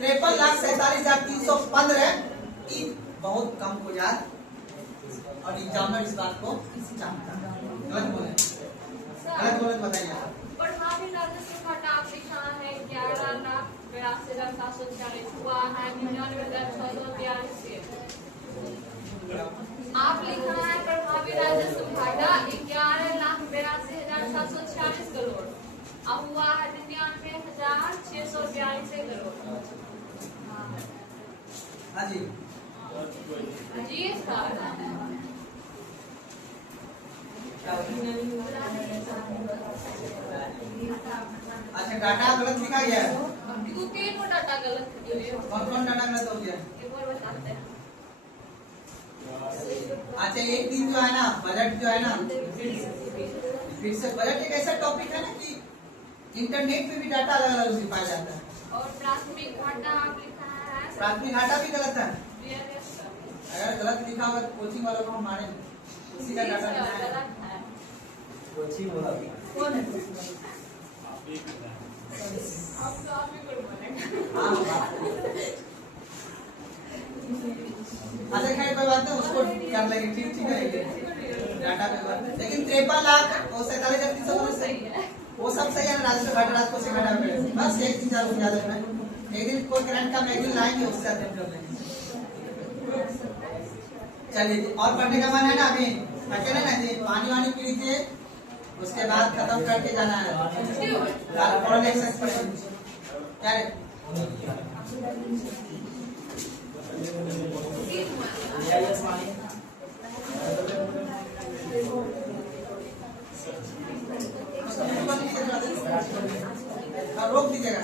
53,47,315 बहुत कम को याद और एग्जामिनर इस बात को जानता है। गलत बोले, गलत बोले बताइए। प्रभावी राजस्व घाटा आप लिखा है 11,82,740 हुआ है 99,642। आप लिखा है प्रभावी राजस्व घाटा 11,82,740 करोड़ अब हुआ है 99,642 करोड़। हाँ जी जी सर। अच्छा, डाटा गलत लिखा गया है। दो तीन को डाटा गलत है। कौन कौन डाटा गलत हो गया? एक और बताते हैं। अच्छा, एक दिन जो है ना बजट जो है ना, फिर से बजट एक ऐसा टॉपिक है ना कि इंटरनेट पे भी डाटा अलग अलग दिखाया जाता है। और प्राथमिक घाटा आप लिखा है। प्राथमिक घाटा भी गलत है। Yes, sir. अगर गलत लिखा होगा तो कोचिंग वालों को हम मारेंगे। उसी का जी, डाटा sir, लिखा है। गलत है। कौन है? आप ही बताएं। अब तो आप ही को बोलेंगे। हाँ, अच्छा खैर कोई बात नहीं, उसको कर लेंगे। ठीक ठीक है डाटा पे बात। लेकिन 53,47,315 सही है। वो सब सही है ना। राजस्व घाटा राजस्व से घटा पड़े बस एक दिन ज्यादा है। एक दिन कोई करंट का मैगजीन लाएंगे उससे अध्ययन कर लेंगे। चलिए, और पढ़ने का मन है ना? अभी अकेले ना जी, पानी वानी पी लीजिए, उसके बाद खत्म करके जाना है। क्या रे? रोक दीजिएगा।